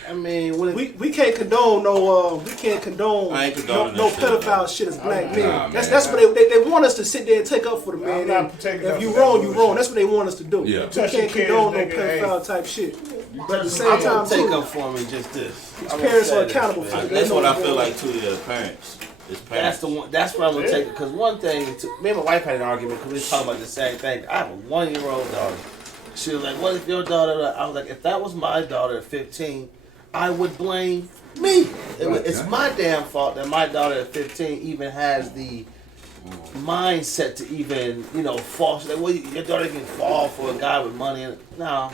I mean, when we can't condone I ain't condoning no that shit, pedophile shit as black men. Nah, That's man. what they want us to sit there and take up for the man. not And taking up if you for that wrong, you bullshit. wrong. That's what they want us to do. Yeah. We Touch your can't kids, condone no nigga, pedophile type shit. But at the same I'm time, gonna take too, up for me just this. I'm gonna parents say are this, accountable man. for it. That's what I feel like too. The parents. It's That's parents. the one. That's what I'm gonna take it. Because one thing, me and my wife had an argument because we was talking about the same thing. I have a 1-year-old daughter. She was like, "What if your daughter?" I was like, "If that was my daughter at 15, I would blame me. It's my damn fault that my daughter at 15 even has the mindset to even, fall. She's like, well, your daughter can fall for a guy with money. No.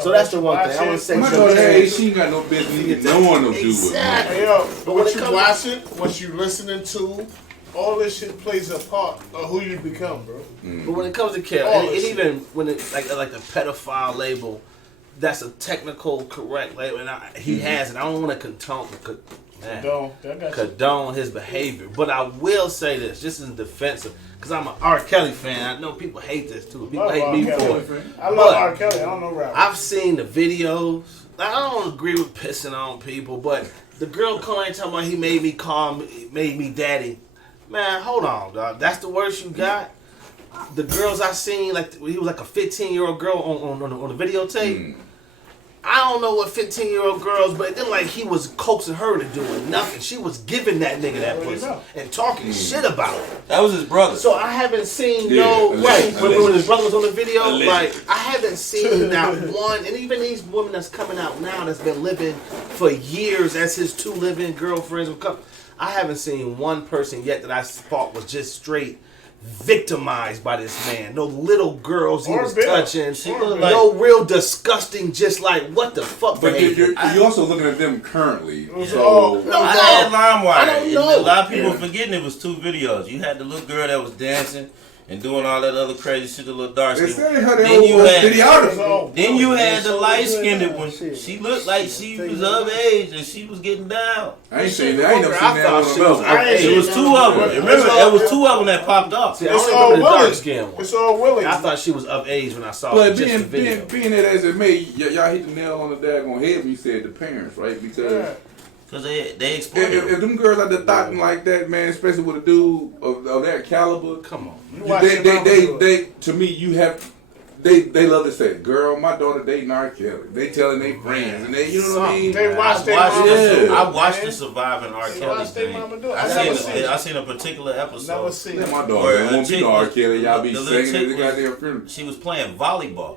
So that's the one thing. I want to say My to daughter, the hey, parents, she ain't got no business knowing them do with me. Exactly. Hey, yo, But when what it you comes- watching, what you listening to, all this shit plays a part of who you become, bro. But when it comes to care, All and this even when it's like the pedophile label, that's a technical correct label, and he has it. I don't want to condone his behavior, but I will say this, just in defense of, because I'm an R. Kelly fan. I know people hate this too. People Love hate R. me Kelly. for it. I love But R. Kelly. I don't know rap. I've seen the videos. I don't agree with pissing on people, but the girl calling talking about he made me daddy. Man, hold on, dog. That's the worst you got? The girls I seen, like he was like a 15-year-old girl on the videotape. I don't know what 15-year-old girls, but then like he was coaxing her to doing nothing. She was giving that nigga that pussy and talking shit about it. That was his brother. So I haven't seen Yeah, no alleged, right when his brother was on the video. Alleged. Like I haven't seen not one, and even these women that's coming out now that's been living for years as his two living girlfriends. I haven't seen one person yet that I thought was just straight victimized by this man. No little girls he Or was Bill. touching. Or Bill. No real disgusting. Just like what the fuck. But behavior? you're also looking at them currently. all- So No, I had LimeWire. I don't know. A lot of people forgetting it was 2 videos. You had the little girl that was dancing and doing all that other crazy shit, the little dark they skin. said her Then you had videographer. Then you had the light skinned one. She looked like she was of age and she was getting down. I ain't seen that. I ain't never seen I that thought one she was of of them. age. It was 2 of them. Remember, there was 2 of them that popped up. See, I It's only all remember the dark willing. skin one. It's all willing. I thought she was of age when I saw But just the video. being that as it may, y'all hit the nail on the daggone head when you said the parents, right? Because Yeah. Because they if exploited them girls out there thotting like that, man, especially with a dude of that caliber, Come on. You watch your mama do it. they to me, you have. They love to say, "Girl, my daughter dating R. Kelly." They telling their friends, and they, you know what I mean. They watch their watched mama this. do it. I watched the man. surviving R. They Kelly watch their thing. mama do it. I never seen it. I seen a particular Never episode. seen Let it. my Or daughter a won't be chick no R. was- Kelly. Y'all be the little singing at the chick was- goddamn funeral. She was playing volleyball,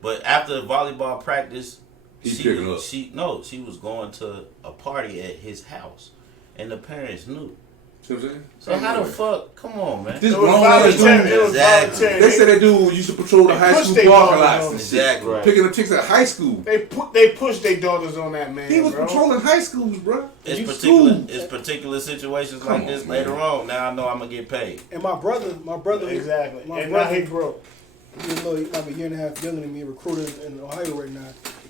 but after the volleyball practice, He picking up. She was going to a party at his house, and the parents knew. See what I'm saying? So how the fuck? Come on, man. This It was grown ass voluntary. dude. It was Exactly. voluntary. They said that dude used to patrol the high pushed school their parking daughters lots on. and shit. Exactly. Right. Picking up chicks at high school. They pushed their daughters on that man. He was bro. patrolling high schools, bro. It's You particular. school. It's particular situations Come like this on, later man. on. Now I know I'm gonna get paid. And my brother, Exactly. my And now brother, he broke. he's a little, like a year and a half younger than me, recruited in Ohio right now.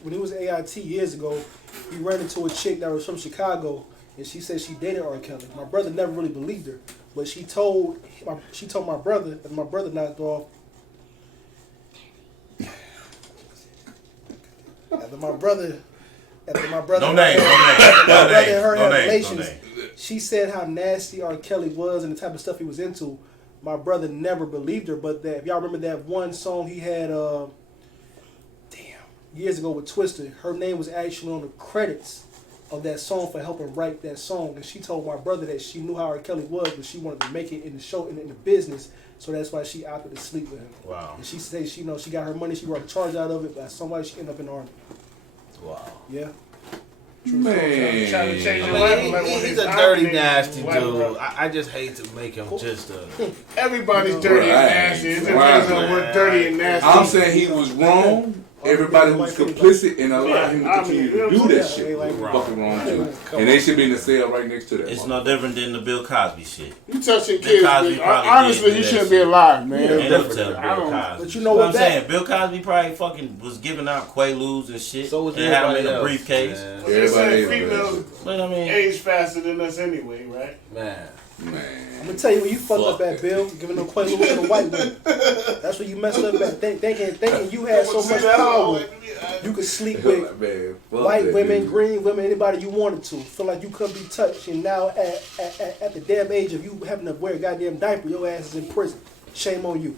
When he was at AIT years ago, he ran into a chick that was from Chicago, and she said she dated R. Kelly. My brother never really believed her, but she told my brother, and my brother knocked off. After my brother No name. No name. my No brother name. and her No had name. No relations, name. she said how nasty R. Kelly was and the type of stuff he was into. My brother never believed her, but that if y'all remember that one song he had years ago with Twister, her name was actually on the credits of that song for helping write that song. And she told my brother that she knew how R. Kelly was, but she wanted to make it in the show in the business, so that's why she opted to sleep with him. Wow. And she said she got her money, she wrote a charge out of it, but somebody she ended up in the army. Wow. Yeah. Trying to change Man. your I life. mean, like when he's he's a dirty, operating, nasty white dude. bro. I just hate to make him just a. Everybody's dirty and Right. nasty. It Right. depends on what dirty and nasty. I'm saying he was wrong. Everybody was complicit and allowed him to continue to do that shit. Fucking wrong too. And they should be in the cell right next to that. It's no different than the Bill Cosby shit. You touching Bill kids. Cosby man. probably Honestly, did you that shouldn't shit. be alive, man. Ain't no telling I Bill don't- Cosby. But you know what I'm saying? Bill Cosby probably fucking was giving out Quaaludes and shit. So was and had them in everybody a else, briefcase. man. They say Everybody females But I mean, age faster than us anyway, right? Man. I'm Man. gonna tell you when you fucked up at Bill, giving no Quaaludes to the white women. That's when you messed up at thinking you had so much power. You could sleep with Man, fuck white that women, dude. green women, anybody you wanted to. Feel like you couldn't be touched, and now at the damn age of you having to wear a goddamn diaper, your ass is in prison. Shame on you.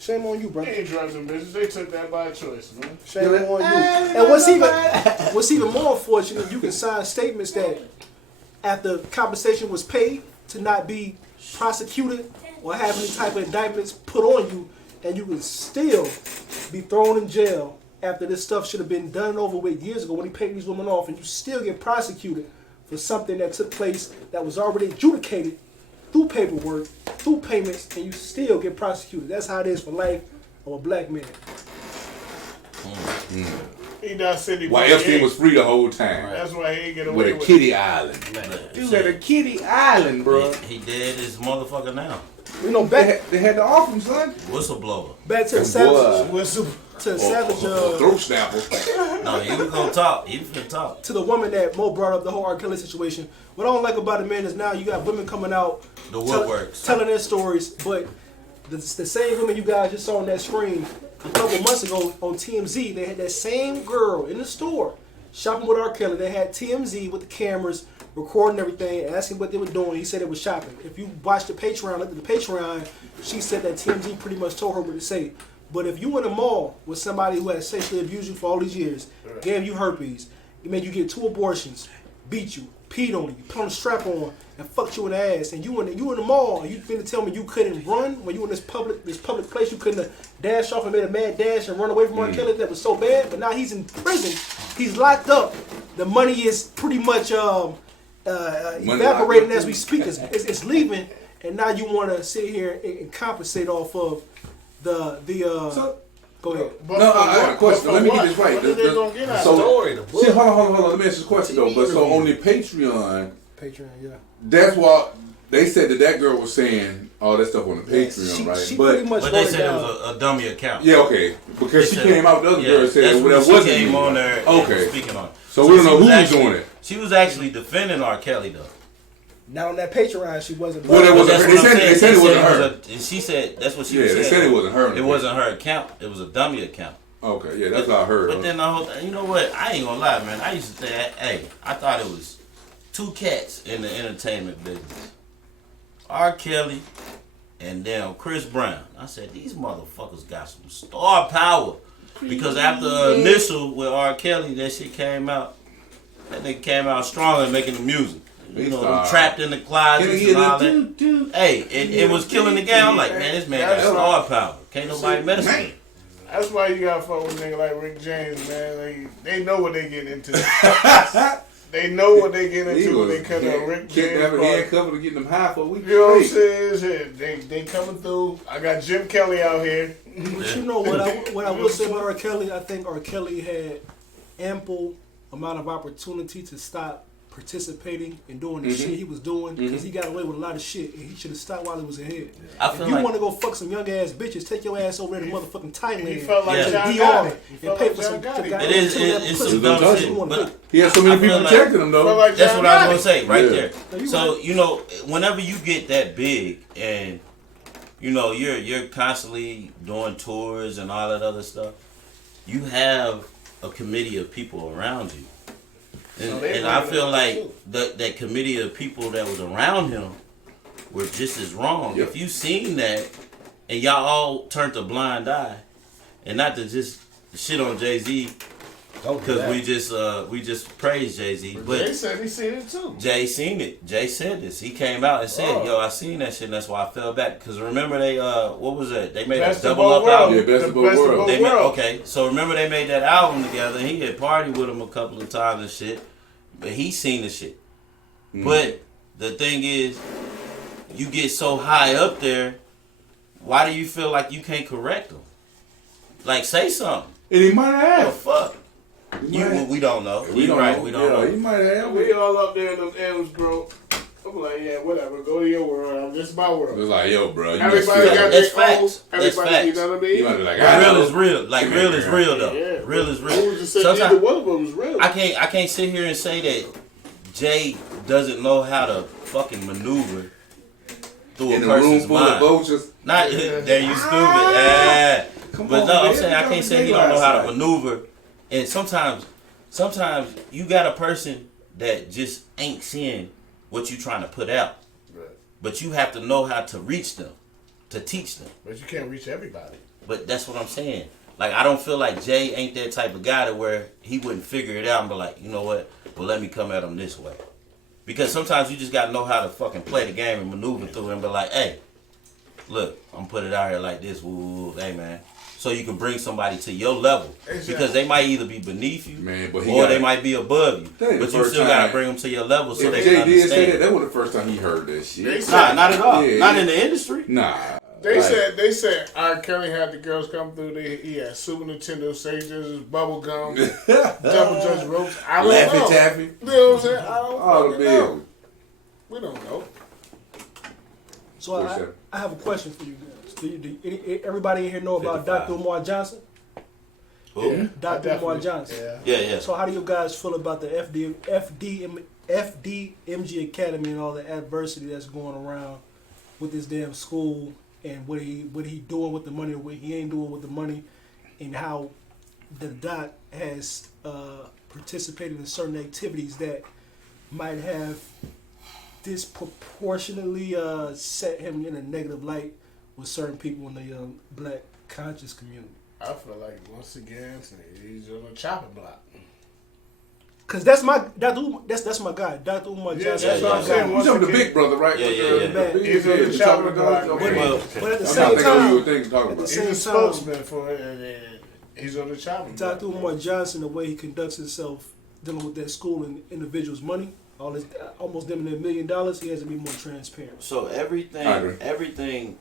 Shame on you, They brother. ain't drugs and bitches. They took that by choice, man. Shame on you. And what's even more unfortunate, you can sign statements that after compensation was paid to not be prosecuted or have any type of indictments put on you, and you can still be thrown in jail after this stuff should have been done and over with years ago when he paid these women off, and you still get prosecuted for something that took place that was already adjudicated through paperwork, through payments, and you still get prosecuted. That's how it is for life of a black man. He done said he Why was Epstein gay. was free the whole time. That's why he ain't get away With a with kitty island. man, He was at a kitty island, bro. he dead as motherfucker now. You know, They had to off him, son. Whistleblower. back to the Boy. savage, Whistle. to the savage, Throat snapper. No, he was gonna talk. He was gonna talk. to the woman that Mo brought up, the whole R. Kelly situation. What I don't like about it, man, is now you got women coming out The woodworks. telling their stories, but the same women you guys just saw on that screen a couple months ago on TMZ, they had that same girl in the store shopping with R. Kelly. They had TMZ with the cameras recording everything, asking what they were doing. He said it was shopping. If you watch the Patreon, look at the Patreon, she said that TMZ pretty much told her what to say. But if you in a mall with somebody who has sexually abused you for all these years, gave you herpes, it made you get 2 abortions, beat you, peed on you, put on a strap on, and fucked you in the ass, and you in the mall, and you finna tell me you couldn't run when you in this public place, you couldn't dash off and made a mad dash and run away from R. Kelly, that was so bad, but now he's in prison, he's locked up, the money is pretty much evaporating as we speak, it's leaving, and now you want to sit here and compensate off of the go ahead. But No, for I got a what? question. But Let me for get what? this right. What are they gonna get out So- of it? Story, the book. See, hold on. Let me ask this question though. But so on the Patreon, Patreon, yeah. that's what they said that girl was saying all that stuff on the Yeah, Patreon, she right? pretty But much But wrote they it said it down. was a dummy account. yeah, okay, because she They said- came out. The other girl said that's that when she wasn't came me. on there and Okay. was speaking on. So we don't she know who was actually- doing it. She was actually defending R. Kelly though. Now on that Patreon, she wasn't. Well, it But wasn't that's her. what I'm They saying. said it wasn't was her. and she said that's what she Yeah, was they saying. said it wasn't her. It wasn't her account. It was a dummy account. Okay, yeah, that's what I heard. But then the whole thing, you know what? I ain't gonna lie, man. I used to think, hey, I thought it was 2 cats in the entertainment business. R. Kelly and then Chris Brown. I said, these motherfuckers got some star power. Because after the initial with R. Kelly, that shit came out. That nigga came out strong and making the music. You know, trapped in the closets and all that. Hey, it was killing the game. I'm like, man, this man got star power. Can't nobody mess with him. That's why you gotta fuck with a nigga like Rick James, man. They know what they getting into. They know what they get He into when was they cut a Rick getting James having party. handcuffed to getting them high for a week. You know what I'm straight. saying? Shit, they coming through. I got Jim Kelly out here. But you know what I will say about R. Kelly, I think R. Kelly had ample amount of opportunity to stop participating and doing the shit he was doing because he got away with a lot of shit and he should have stopped while he was ahead. I If feel you like want to go fuck some young ass bitches, take your ass over there to motherfucking Thailand. He felt like Yeah. John Be Gotti. on He and felt pay like for John some. Gotti. it is it's some It's dumb untouchable. shit, but He had so many I feel people like- protecting him Felt though. like that's John what I was Gotti. gonna say right Yeah. there. No, you So right. you know, whenever you get that big and you know you're constantly doing tours and all that other stuff, you have a committee of people around you, and, So they and I bring it feel up like too. that committee of people that was around him were just as wrong. Yep. If you seen that and y'all all turned a blind eye, and not to just shit on Jay-Z Don't do because that. we just praised Jay-Z, Jay but said he seen it too. Jay seen it. Jay said this. He came out and said, Oh. "Yo, I seen that shit, and that's why I fell back." Because remember they what was it? They made Best a of double both up album. Yeah, best of both worlds. They made, world. okay, so remember they made that album together. And he had partied with him a couple of times and shit, but he seen the shit. But the thing is, you get so high up there, why do you feel like you can't correct them? Like say something. And he might Oh have. fuck. He might have. We don't know. We You don't right. know. We don't Yeah, know. he might have. We all up there in them M's, bro. I'm like, yeah, whatever. Go to your world. This is my It world. was like, yo, bro. You Everybody must got feel- That's their own. facts. That's Everybody, you facts. know what I You mean? might be like, Real I know. is real. Like real is real though. Yeah, Real is Who real. just said Sometimes either one of them is real? I can't sit here and say that Jay doesn't know how to fucking maneuver through In a a room person's full of mind. vultures. Not there, you stupid. Yeah. Come But on, no, I'm man. saying I You can't say don't he don't know how to realize maneuver. And sometimes you got a person that just ain't seeing what you trying to put out. Right. But you have to know how to reach them, to teach them. But you can't reach everybody. But that's what I'm saying. Like, I don't feel like Jay ain't that type of guy to where he wouldn't figure it out and be like, you know what? Well, let me come at him this way. Because sometimes you just got to know how to fucking play the game and maneuver through it and be like, hey, look, I'm going to put it out here like this. Woo, hey, man. So you can bring somebody to your level. Exactly. Because they might either be beneath you Man, but he or got they it. might be above you. That ain't But the you first still got to time. bring them to your level so If they Jay can did say that, understand. that was the first time he heard that shit. They Nah, not at all. Yeah. Not in the industry. Nah. They Like, said R. Kelly had the girls come through. He had Super Nintendo, Sega Genesis, bubble gum, double Judge ropes. I don't Laffy know. Taffy. You know what I'm saying? I don't All the fucking know. bills. We don't know. So What's that? I have a question for you guys. Everybody in here know about 55. Dr. Umar Johnson? Who? Yeah, Dr. I Umar definitely- Johnson. Yeah. Yeah, yeah. So how do you guys feel about the FDMG Academy and all the adversity that's going around with this damn school and what he doing with the money or what he ain't doing with the money, and how the doc has participated in certain activities that might have disproportionately set him in a negative light with certain people in the black conscious community? I feel like once again he's on a chopping block. Cause that's my that's my guy, Dr. Umar Yeah, Johnson. that's what I'm saying. You Once talking the again, big brother, right? Yeah, With yeah, the yeah. big He's on head, the chopping chopping guard. block. Okay. Well, But at the I'm same not thinking what you were time, thinking talking at the about. same he's a time, spokesman for it, and he's on the chopping block. Dr. Umar Johnson, the way he conducts himself dealing with that school and individuals' money, all this almost them $1 million, he has to be more transparent. So I agree. everything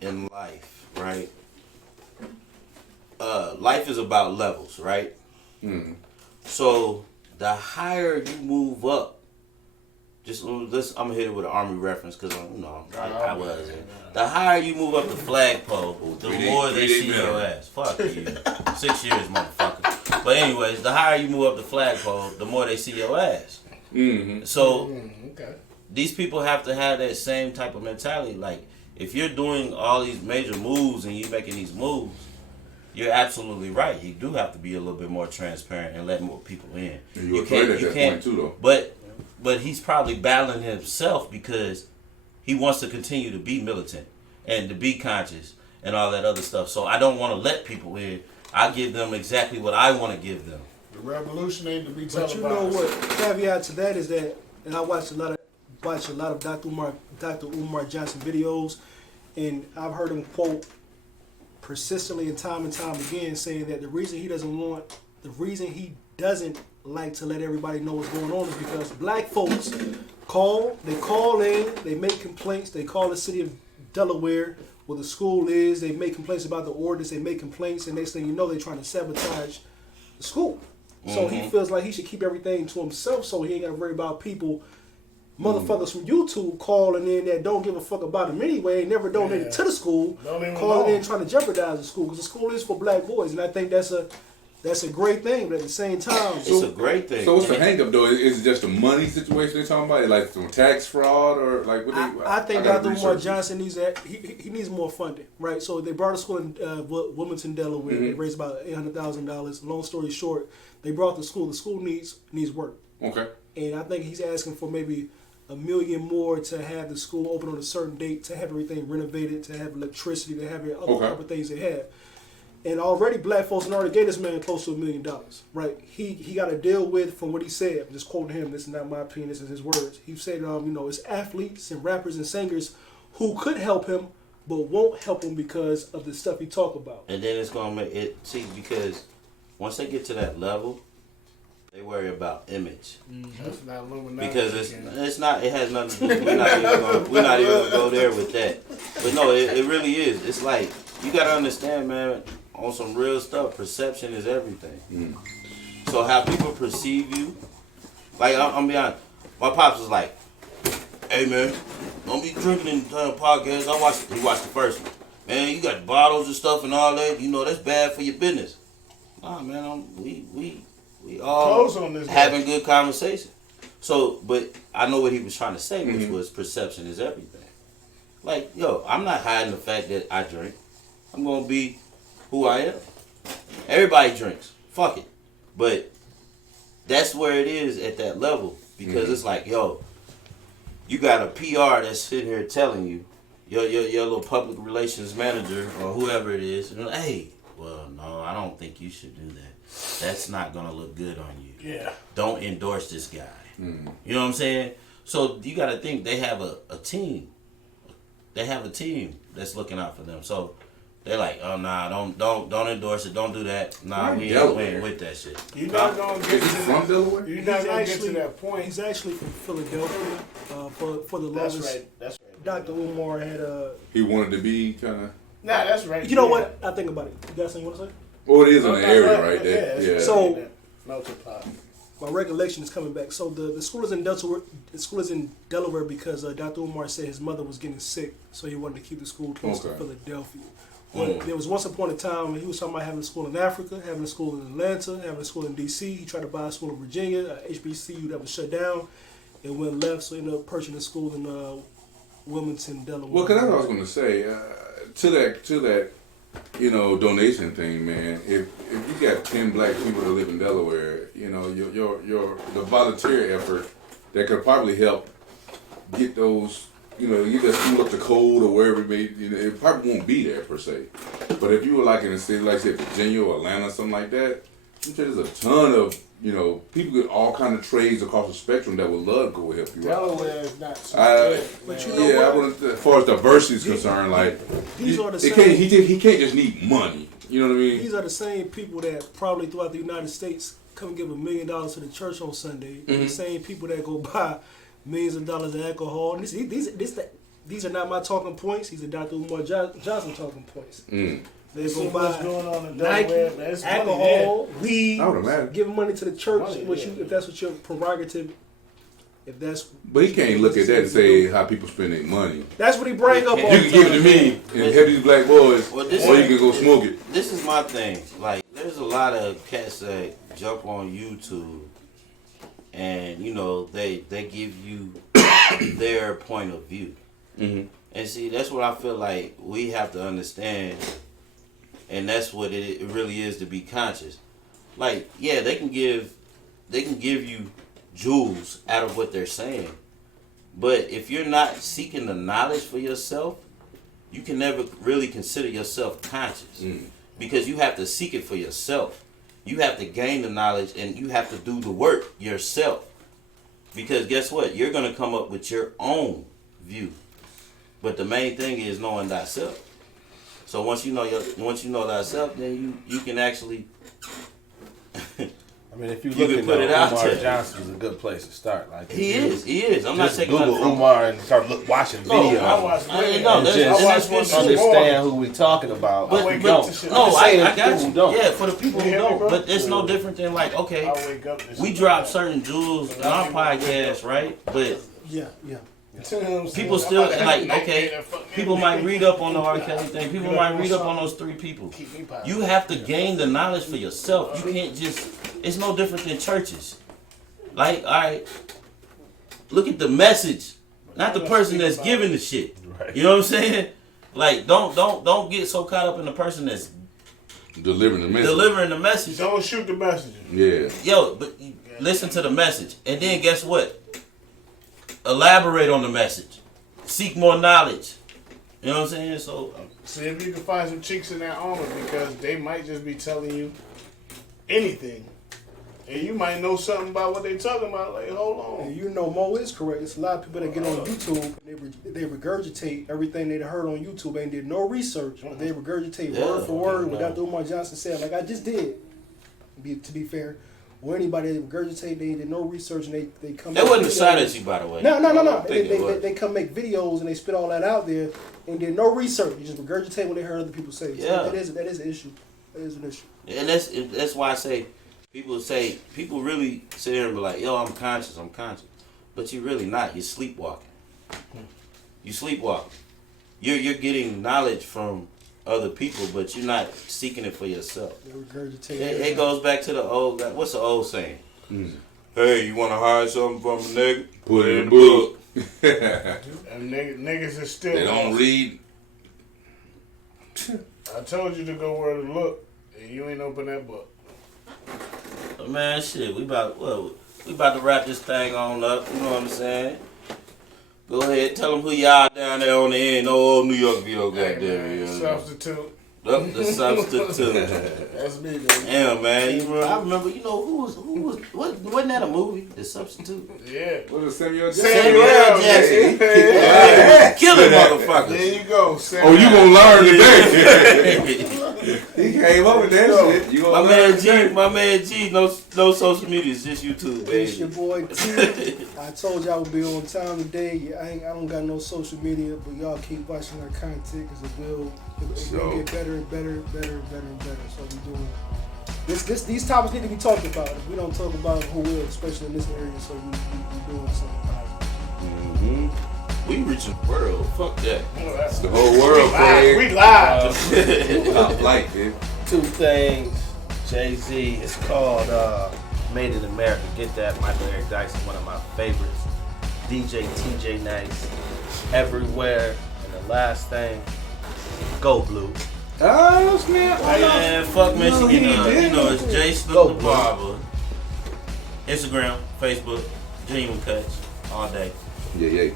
in life, right? Life is about levels, right? Mm. So the higher you move up, I'm gonna hit it with an army reference because I was. The higher you move up the flagpole, the more they see your ass. Fuck you. 6 years, motherfucker. But anyways, the higher you move up the flagpole, the more they see your ass. Mm-hmm. So Okay. these people have to have that same type of mentality. Like, if you're doing all these major moves and you're making these moves, you're absolutely right. You do have to be a little bit more transparent and let more people in. And you were afraid at that point too, though. But he's probably battling himself because he wants to continue to be militant and to be conscious and all that other stuff. So I don't want to let people in. I give them exactly what I want to give them. The revolution ain't to be But televised. you know what? Caveat to that is that, and I watch a lot of Dr. Umar Johnson videos, and I've heard him quote persistently and time again saying that the reason he doesn't like to let everybody know what's going on is because black folks call in, they make complaints, they call the city of Delaware where the school is, they make complaints about the ordinance, they make complaints, and next thing you know, they're trying to sabotage the school. So he feels like he should keep everything to himself so he ain't got to worry about people, motherfuckers from YouTube calling in that don't give a fuck about him anyway, never donated to the school, calling in trying to jeopardize the school because the school is for black boys, and I think that's a great thing, but at the same time, it's a great thing. So what's the hang up though? Is it just a money situation they're talking about? Like some tax fraud or like what? I think Dr. Umar Johnson needs that. He needs more funding, right? So they brought a school in Wilmington, Delaware. They raised about $800,000. Long story short, they brought the school. The school needs work. Okay. And I think he's asking for maybe $1 million more to have the school open on a certain date, to have everything renovated, to have electricity, to have other things they have. And already black folks already gave this man close to $1 million, right? He got to deal with, from what he said, I'm just quoting him, this is not my opinion, this is his words. He said, it's athletes and rappers and singers who could help him, but won't help him because of the stuff he talk about. And then it's going to make it, because once they get to that level, they worry about image. That's not Illuminati. Because it's not, it has nothing to do, we're not even going to go there with that. But no, it really is. It's like, you got to understand, man, on some real stuff, perception is everything. So how people perceive you, like I'm be honest, my pops was like, "Hey man, don't be drinking in the podcast." He watched the first one. Man, you got bottles and stuff and all that. You know that's bad for your business. Nah, man, we all Close on this having good conversation. So, but I know what he was trying to say, which was perception is everything. Like, yo, I'm not hiding the fact that I drink. I'm gonna be who I am. Everybody drinks. Fuck it. But that's where it is at that level. Because it's like, yo, you got a PR that's sitting here telling you, your little public relations manager or whoever it is, hey, well, no, I don't think you should do that. That's not gonna look good on you. Yeah. Don't endorse this guy. You know what I'm saying? So you gotta think they have a team. They have a team that's looking out for them. So they're like, oh nah, don't endorse it, don't do that. Nah, we ain't with that shit. You're not gonna get from Delaware? You're not gonna get to that point. He's actually from Philadelphia. For the That's longest, right. That's right. Dr. Umar had He wanted to be kind of. Nah, that's right. You know what? I think about it. You got something you want to say? Well, it is in the area right there. Yeah. So- melted pot. My recollection is coming back. So the school is in Delaware. The school is in Delaware because Dr. Umar said his mother was getting sick, so he wanted to keep the school close to Philadelphia. Well, there was once upon a time when he was talking about having a school in Africa, having a school in Atlanta, having a school in D.C. He tried to buy a school in Virginia, HBCU that was shut down. It went left, so he ended up purchasing a school in Wilmington, Delaware. Well, because that's what I was going to say. To that, donation thing, man. If you got 10 black people that live in Delaware, the volunteer effort that could probably help get those, get that school up to code or wherever it may, it probably won't be there per se. But if you were like in a city like say Virginia or Atlanta, something like that, I'm sure there's a ton of people with all kind of trades across the spectrum that would love to go help you Delaware is not so out. good. But I wouldn't, as far as diversity is concerned, like these are the he same. can't just need money. You know what I mean? These are the same people that probably throughout the United States come and give $1 million to the church on Sunday. The same people that go buy millions of dollars of alcohol. And these are not my talking points. These are Dr. Umar Johnson talking points. They See go what's buy going on in Nike, Delaware, man. It's money alcohol, weed, I would imagine. giving money to the church, Money, if that's what your prerogative. If that's, But he can't look at that and say how people spend their money. that's what he bring up. You all You the can give it time. to me and help these black boys, Well, or this you can go smoke it. This is my thing. Like, there's a lot of cats that jump on YouTube, and they give you their point of view. And see, that's what I feel like we have to understand, and that's what it really is to be conscious. Like, yeah, they can give you jewels out of what they're saying, but if you're not seeking the knowledge for yourself, you can never really consider yourself conscious, because you have to seek it for yourself. You have to gain the knowledge, and you have to do the work yourself. Because guess what? You're gonna come up with your own view. But the main thing is knowing thyself. So once you know thyself, then you can actually I mean, if you You look can at put it out Umar there. Johnson is a good place to start. Like He if you is. I'm not just taking Google nothing from Umar and start watching No, videos. I watch I videos. know, and that's- just I watch one that's- understand who we talking about. But- wake but- up to shit. No, I'm I saying got people you. who don't. Yeah, for the people You who hear me, don't. bro? But it's no different than like, okay, I wake up to we shit. drop certain jewels in our podcast, right? But Yeah, yeah. people still like, okay, people might read up on the R. Kelly thing. People might read up on those 3 people. You have to gain the knowledge for yourself. You can't just. It's no different than churches. Like, all right, look at the message, not the person that's giving the shit. Right. You know what I'm saying? Like, don't get so caught up in the person that's Delivering the message. delivering the message. Don't shoot the messenger. Yeah. Yo, but listen to the message, and then guess what? Elaborate on the message. Seek more knowledge. You know what I'm saying? So See if you can find some chicks in that armor because they might just be telling you anything. And you might know something about what they talking about. Like, hold And on. you know Mo is correct. It's a lot of people that get on YouTube and they regurgitate everything they heard on YouTube and did no research, but they regurgitate word for word what Dr. Umar Johnson said. Like I just did. To be fair, or anybody that regurgitate, they did no research and they come. that make wasn't a videos. shot at you, by the way. No. I think it was. They come make videos and they spit all that out there and did no research. You just regurgitate what they heard other people say. So Yeah. that is an issue. That is an issue. And that's why I say people really sit here and be like, yo, I'm conscious, but you're really not. You're sleepwalking. You sleepwalking. You're getting knowledge from other people, but you're not seeking it for yourself. They regurgitate. It goes back to the old guy. What's the old saying? Hey, you want to hide something from a nigga? Put it in the book. And niggas is still. They don't read. I told you to go where to look, and you ain't open that book. But man, shit, we about to wrap this thing on up. You know what I'm saying? Go ahead, tell them who y'all down there on the end. No old New York View, goddamn. Hey, You man, know. substitute. The substitute. That's me, baby. Damn, man. I remember, you know, wasn't that a movie? The Substitute? Yeah. What is Samuel Jackson? Samuel Jackson. Killing motherfuckers. There you go. Oh, you gonna learn today. He came up with that shit. You My gonna man learn today. G, no social media, it's just YouTube, It's your baby. boy T. I told y'all I would be on time today. I don't got no social media, but y'all keep watching our content because it will get better and better and better and better and better. So we doing these topics need to be talked about. If we don't talk about it, who will, especially in this area. So we doing something positive. We reaching the world. Fuck that. It's the whole world, Craig. We live. Top flight, man. 2 things. Jay-Z. It's called Made in America. Get that. Michael Eric Dyson, one of my favorites. DJ TJ Nice. Everywhere. And the last thing, Go Blue. Oh, snap. Hey, man, fuck Michigan. You know, it's Jay Snoop the Barber. Instagram, Facebook, Genuine Cuts, all day. Yeah.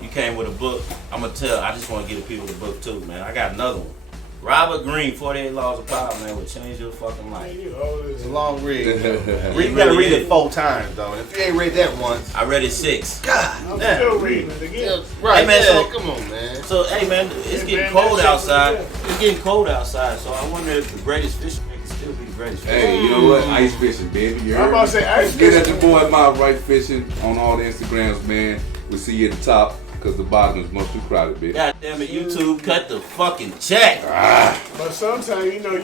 You came with a book. I just want to give the people the book too, man. I got another one. Robert Greene, 48 Laws of Power, man, will change your fucking life. It's a long read. It You gotta really read is. it 4 times, though. And if you ain't read that once, I read it 6. I'm still reading it again. right, Hey, man, yeah, so- come on, man. So, hey, man, it's getting man, cold that shit outside. was It's getting cold outside, so I wonder if the greatest fisherman can still be the greatest fisherman. Hey, you know what? Ice fishing, baby. You I'm heard about me? to say ice Get at fishing. the boy Mouth Right Fishing on all the Instagrams, man. We'll see you at the top because the bottom is much too crowded, bitch. God damn it, YouTube, cut the fucking check. But sometimes, you know,